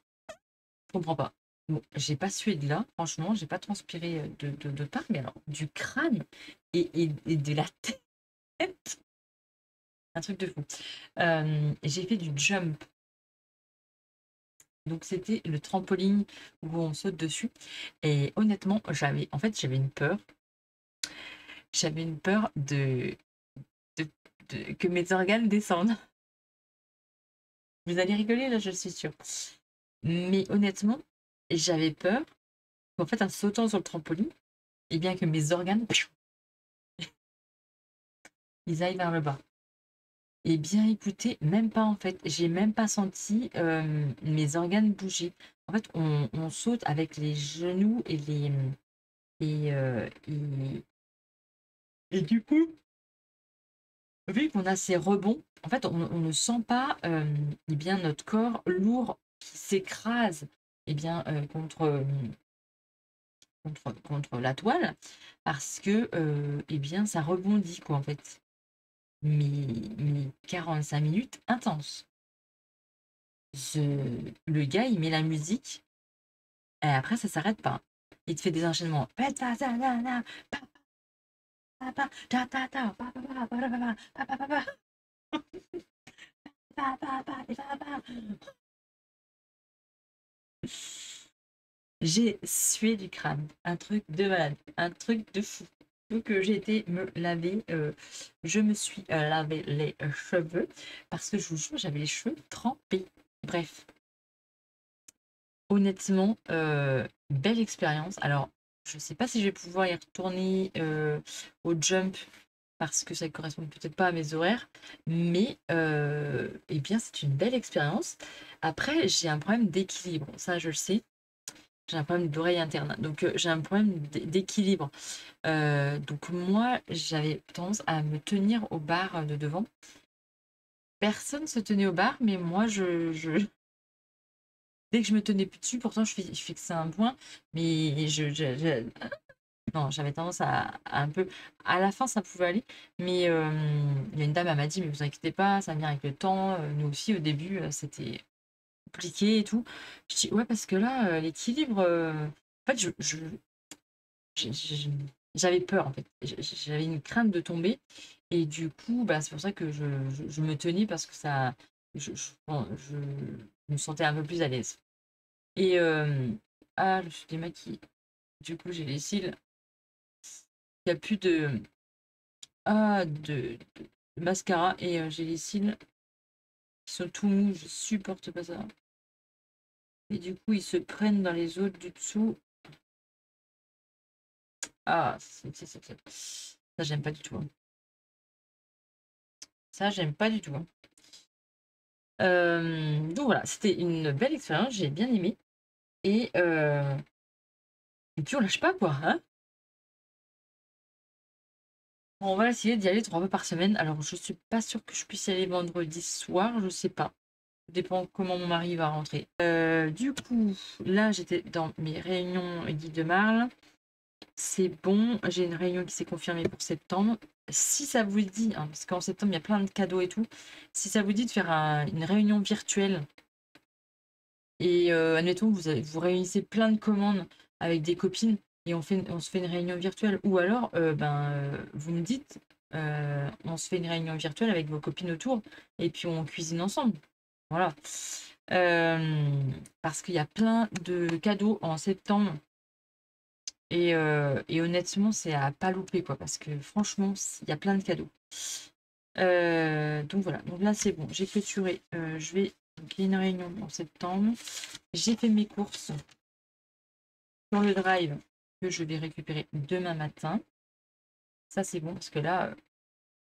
comprends pas. Bon, j'ai pas sué de là, franchement, j'ai pas transpiré de part, mais alors, du crâne et de la tête. Un truc de fou. J'ai fait du jump. Donc, c'était le trampoline où on saute dessus. Et honnêtement, j'avais une peur. J'avais une peur que mes organes descendent. Vous allez rigoler, là, je suis sûre. Mais honnêtement, j'avais peur qu'en fait, en sautant sur le trampoline, et bien que mes organes, ils aillent vers le bas. Eh bien, écoutez, même pas en fait. J'ai même pas senti mes organes bouger. En fait, on saute avec les genoux et les... Et, et du coup, vu qu'on a ces rebonds, en fait, on ne sent pas eh bien, notre corps lourd qui s'écrase eh bien, contre la toile parce que eh bien, ça rebondit, quoi, en fait. Mais 45 minutes intenses. Le gars, il met la musique et après, ça s'arrête pas. Il te fait des enchaînements. J'ai sué du crâne, un truc de malade, un truc de fou. Donc j'ai été me laver, je me suis lavé les cheveux parce que je vous jure, j'avais les cheveux trempés. Bref, honnêtement, belle expérience. Alors, je ne sais pas si je vais pouvoir y retourner au jump parce que ça ne correspond peut-être pas à mes horaires, mais eh bien, c'est une belle expérience. Après, j'ai un problème d'équilibre, ça je le sais. J'ai un problème d'oreille interne, donc j'ai un problème d'équilibre. Donc moi, j'avais tendance à me tenir au bar de devant. Personne se tenait au bar, mais moi, dès que je me tenais plus dessus, pourtant je fixais un point, mais non, j'avais tendance à un peu... À la fin, ça pouvait aller, mais il y a une dame, elle m'a dit, mais vous inquiétez pas, ça vient avec le temps. Nous aussi, au début, c'était compliqué et tout. Je dis, ouais, parce que là, l'équilibre... En fait, j'avais peur, en fait. J'avais une crainte de tomber. Et du coup, bah, c'est pour ça que je me tenais parce que ça... bon, je me sentais un peu plus à l'aise. Et je me suis démaquillée. Du coup, j'ai les cils. Il n'y a plus de mascara et j'ai les cils qui sont tout mous, je supporte pas ça. Et du coup, ils se prennent dans les autres du dessous. Ah, ça, j'aime pas du tout. Ça, j'aime pas du tout. Donc voilà, c'était une belle expérience, j'ai bien aimé. Et puis on lâche pas quoi, hein. On va essayer d'y aller 3 fois par semaine. Alors je suis pas sûre que je puisse y aller vendredi soir, je sais pas. Dépend comment mon mari va rentrer. Du coup, là j'étais dans mes réunions guide de Marle. C'est bon, j'ai une réunion qui s'est confirmée pour septembre. Si ça vous dit, hein, parce qu'en septembre il y a plein de cadeaux et tout, si ça vous dit de faire une réunion virtuelle et admettons que vous réunissez plein de commandes avec des copines et on se fait une réunion virtuelle, ou alors vous me dites on se fait une réunion virtuelle avec vos copines autour et puis on cuisine ensemble. Voilà. Parce qu'il y a plein de cadeaux en septembre et honnêtement, c'est à pas louper quoi, parce que franchement, il y a plein de cadeaux. Donc voilà, donc là c'est bon, j'ai clôturé. Je vais donc il y a une réunion en septembre. J'ai fait mes courses sur le drive que je vais récupérer demain matin. Ça c'est bon parce que là,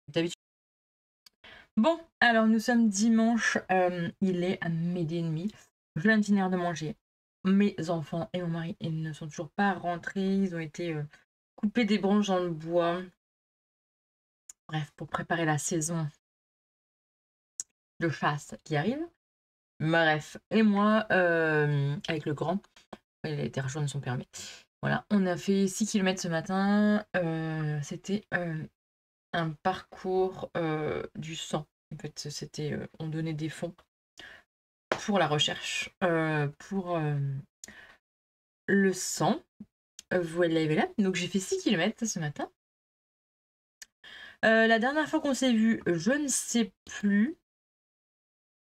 d'habitude. Bon, alors nous sommes dimanche, il est à 12h30. Je viens de finir de manger. Mes enfants et mon mari, ils ne sont toujours pas rentrés. Ils ont été couper des branches dans le bois. Bref, pour préparer la saison de chasse qui arrive. Bref, et moi, avec le grand, il a été rejoindre son permis. Voilà, on a fait 6 km ce matin. C'était un parcours du sang. En fait, c'était, on donnait des fonds pour la recherche, pour le sang. Voilà. Donc j'ai fait 6 km ce matin. La dernière fois qu'on s'est vu, je ne sais plus.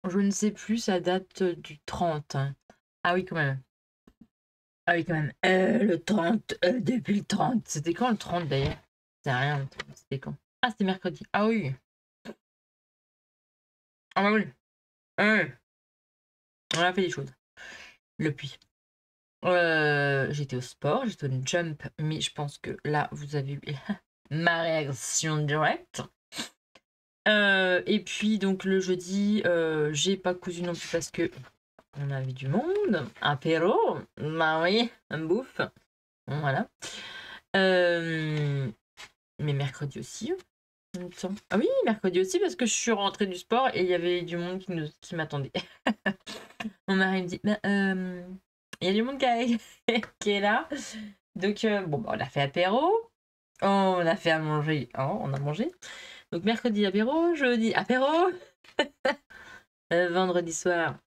Je ne sais plus, ça date du 30. Ah oui, quand même. Ah oui, quand même. Le 30, depuis le 30. C'était quand le 30 d'ailleurs? C'est rien, c'était quand? Ah, c'était mercredi. Ah oui. Ah bah oui. Ah oui. On a fait des choses. Depuis. J'étais au sport, j'étais au jump, mais je pense que là, vous avez eu ma réaction directe. Et puis, donc, le jeudi, j'ai pas cousu non plus parce que on avait du monde. Apéro. Bah oui, un bouffe. Voilà. Mais mercredi aussi. Ah oui, mercredi aussi, parce que je suis rentrée du sport et il y avait du monde qui m'attendait. Mon mari me dit, il y a du monde qui est là. Donc, bon, on a fait apéro. On a fait à manger. Oh, on a mangé. Donc, mercredi, apéro. Jeudi, apéro. Vendredi soir,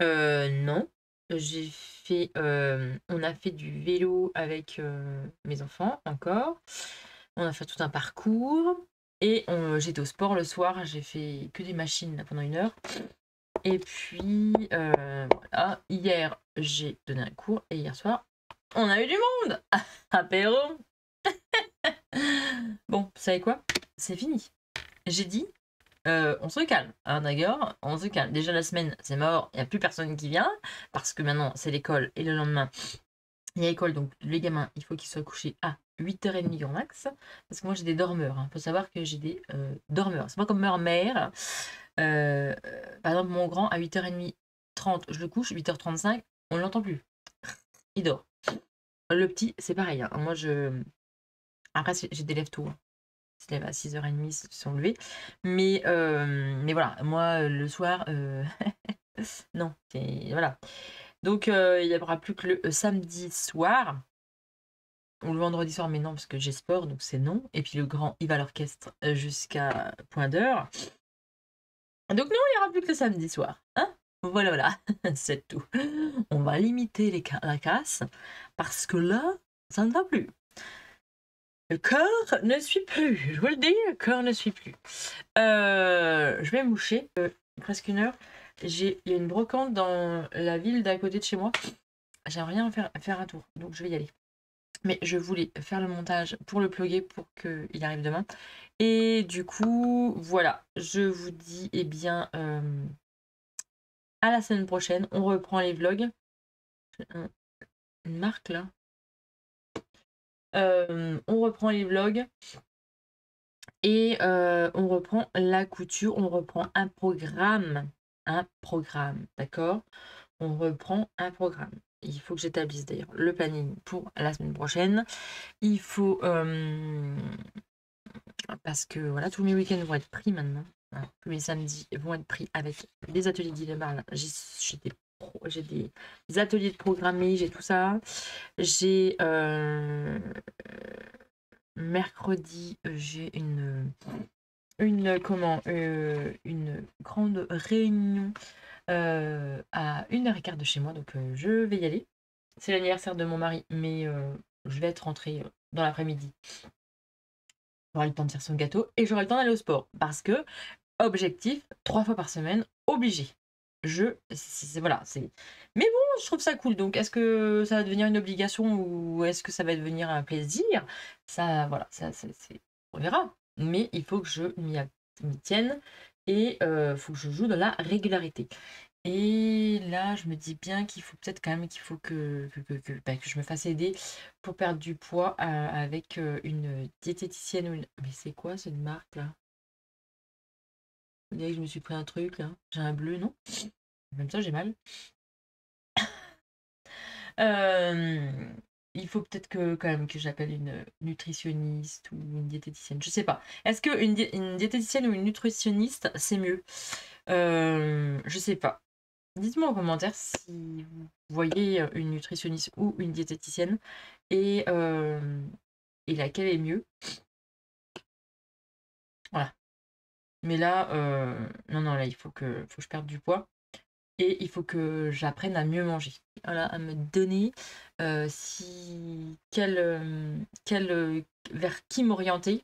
non. J'ai fait... on a fait du vélo avec mes enfants, encore. On a fait tout un parcours. Et j'étais au sport le soir. J'ai fait que des machines là, pendant 1 heure. Et puis, voilà. Hier, j'ai donné un cours. Et hier soir, on a eu du monde. Apéro. Bon, vous savez quoi? C'est fini. J'ai dit, on se calme, hein, d'accord? On se calme. Déjà, la semaine, c'est mort. Il n'y a plus personne qui vient. Parce que maintenant, c'est l'école. Et le lendemain, il y a l'école. Donc, les gamins, il faut qu'ils soient couchés à 8h30 grand max. Parce que moi, j'ai des dormeurs. Il faut savoir que j'ai des dormeurs. C'est pas comme mère. Par exemple, mon grand, à 8h30, 30, je le couche. 8h35, on ne l'entend plus. Il dort. Le petit, c'est pareil. Hein. Moi, après, j'ai des lève tôt. Hein. Ils se lèvent à 6h30, ils se sont levés. Mais voilà, moi, le soir, non. Voilà. Donc, il n'y aura plus que le samedi soir. Ou le vendredi soir, mais non, parce que j'ai sport, donc c'est non. Et puis le grand, il va à l'orchestre jusqu'à point d'heure. Donc non, il n'y aura plus que le samedi soir. Hein? Voilà, c'est tout. On va limiter la casse, parce que là, ça ne va plus. Le corps ne suit plus. Je vous le dis, le corps ne suit plus. Je vais me moucher. Presque 1 heure. Il y a une brocante dans la ville d'à côté de chez moi. J'aimerais bien faire un tour, donc je vais y aller. Mais je voulais faire le montage pour le plugger pour qu'il arrive demain. Et du coup, voilà, je vous dis, eh bien, à la semaine prochaine. On reprend les vlogs. Une marque là. On reprend les vlogs. Et on reprend la couture, on reprend un programme, d'accord? On reprend un programme. Il faut que j'établisse d'ailleurs le planning pour la semaine prochaine. Il faut, parce que voilà, tous mes week-ends vont être pris maintenant. Hein. Tous mes samedis vont être pris avec les ateliers d'Ilemar. J'ai des ateliers de programmés, j'ai tout ça. J'ai mercredi, j'ai une grande réunion à 1h15 de chez moi, donc je vais y aller. C'est l'anniversaire de mon mari, mais je vais être rentrée dans l'après-midi. J'aurai le temps de faire son gâteau et j'aurai le temps d'aller au sport. Parce que, objectif, 3 fois par semaine, obligé. Voilà, c'est... Mais bon, je trouve ça cool. Donc, est-ce que ça va devenir une obligation ou est-ce que ça va devenir un plaisir? Ça, voilà, on verra. Mais il faut que je m'y tienne et il faut que je joue dans la régularité. Et là, je me dis bien qu'il faut peut-être quand même qu'il faut que je me fasse aider pour perdre du poids avec une diététicienne ou une... Mais c'est quoi cette marque là? Vous voyez que je me suis pris un truc là. J'ai un bleu, non? Même ça, j'ai mal. Euh, il faut peut-être que quand même que j'appelle une nutritionniste ou une diététicienne. Je sais pas. Est-ce que une diététicienne ou une nutritionniste, c'est mieux? Je sais pas. Dites-moi en commentaire si vous voyez une nutritionniste ou une diététicienne et, laquelle est mieux. Voilà. Mais là, non, là, il faut que je perde du poids et il faut que j'apprenne à mieux manger. Voilà, à me donner vers qui m'orienter.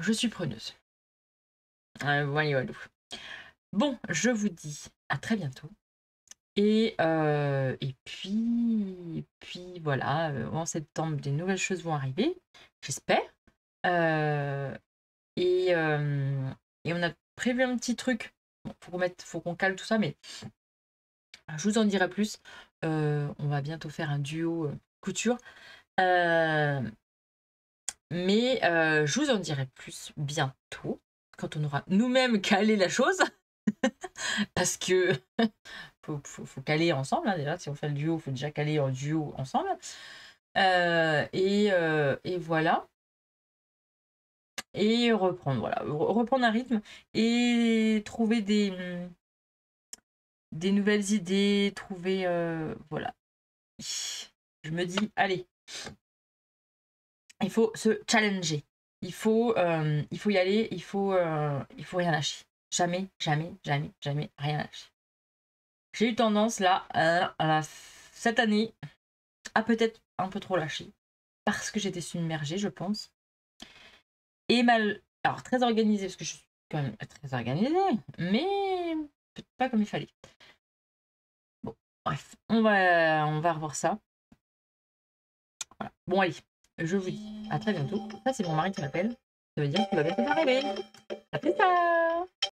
Je suis preneuse. Voilà. Bon, je vous dis à très bientôt. Et puis voilà, en septembre, des nouvelles choses vont arriver, j'espère. Et on a prévu un petit truc. Bon, faut qu'on cale tout ça, mais je vous en dirai plus. On va bientôt faire un duo couture. Mais je vous en dirai plus bientôt, quand on aura nous-mêmes calé la chose. Parce que faut caler ensemble, hein, déjà. Si on fait le duo, il faut déjà caler en duo ensemble. Et voilà. Et reprendre, voilà. Reprendre un rythme et trouver des nouvelles idées, trouver... voilà. Je me dis, allez, il faut se challenger. Il faut y aller, il faut rien lâcher. Jamais, jamais, jamais, jamais rien lâcher. J'ai eu tendance là, cette année, à peut-être un peu trop lâcher. Parce que j'étais submergée, je pense. Et alors très organisée, parce que je suis quand même très organisée, mais peut-être pas comme il fallait. Bon, bref, on va revoir ça. Voilà. Bon, allez, je vous dis à très bientôt. Ça, c'est mon mari qui m'appelle. Ça veut dire qu'il va bientôt arriver. À plus tard!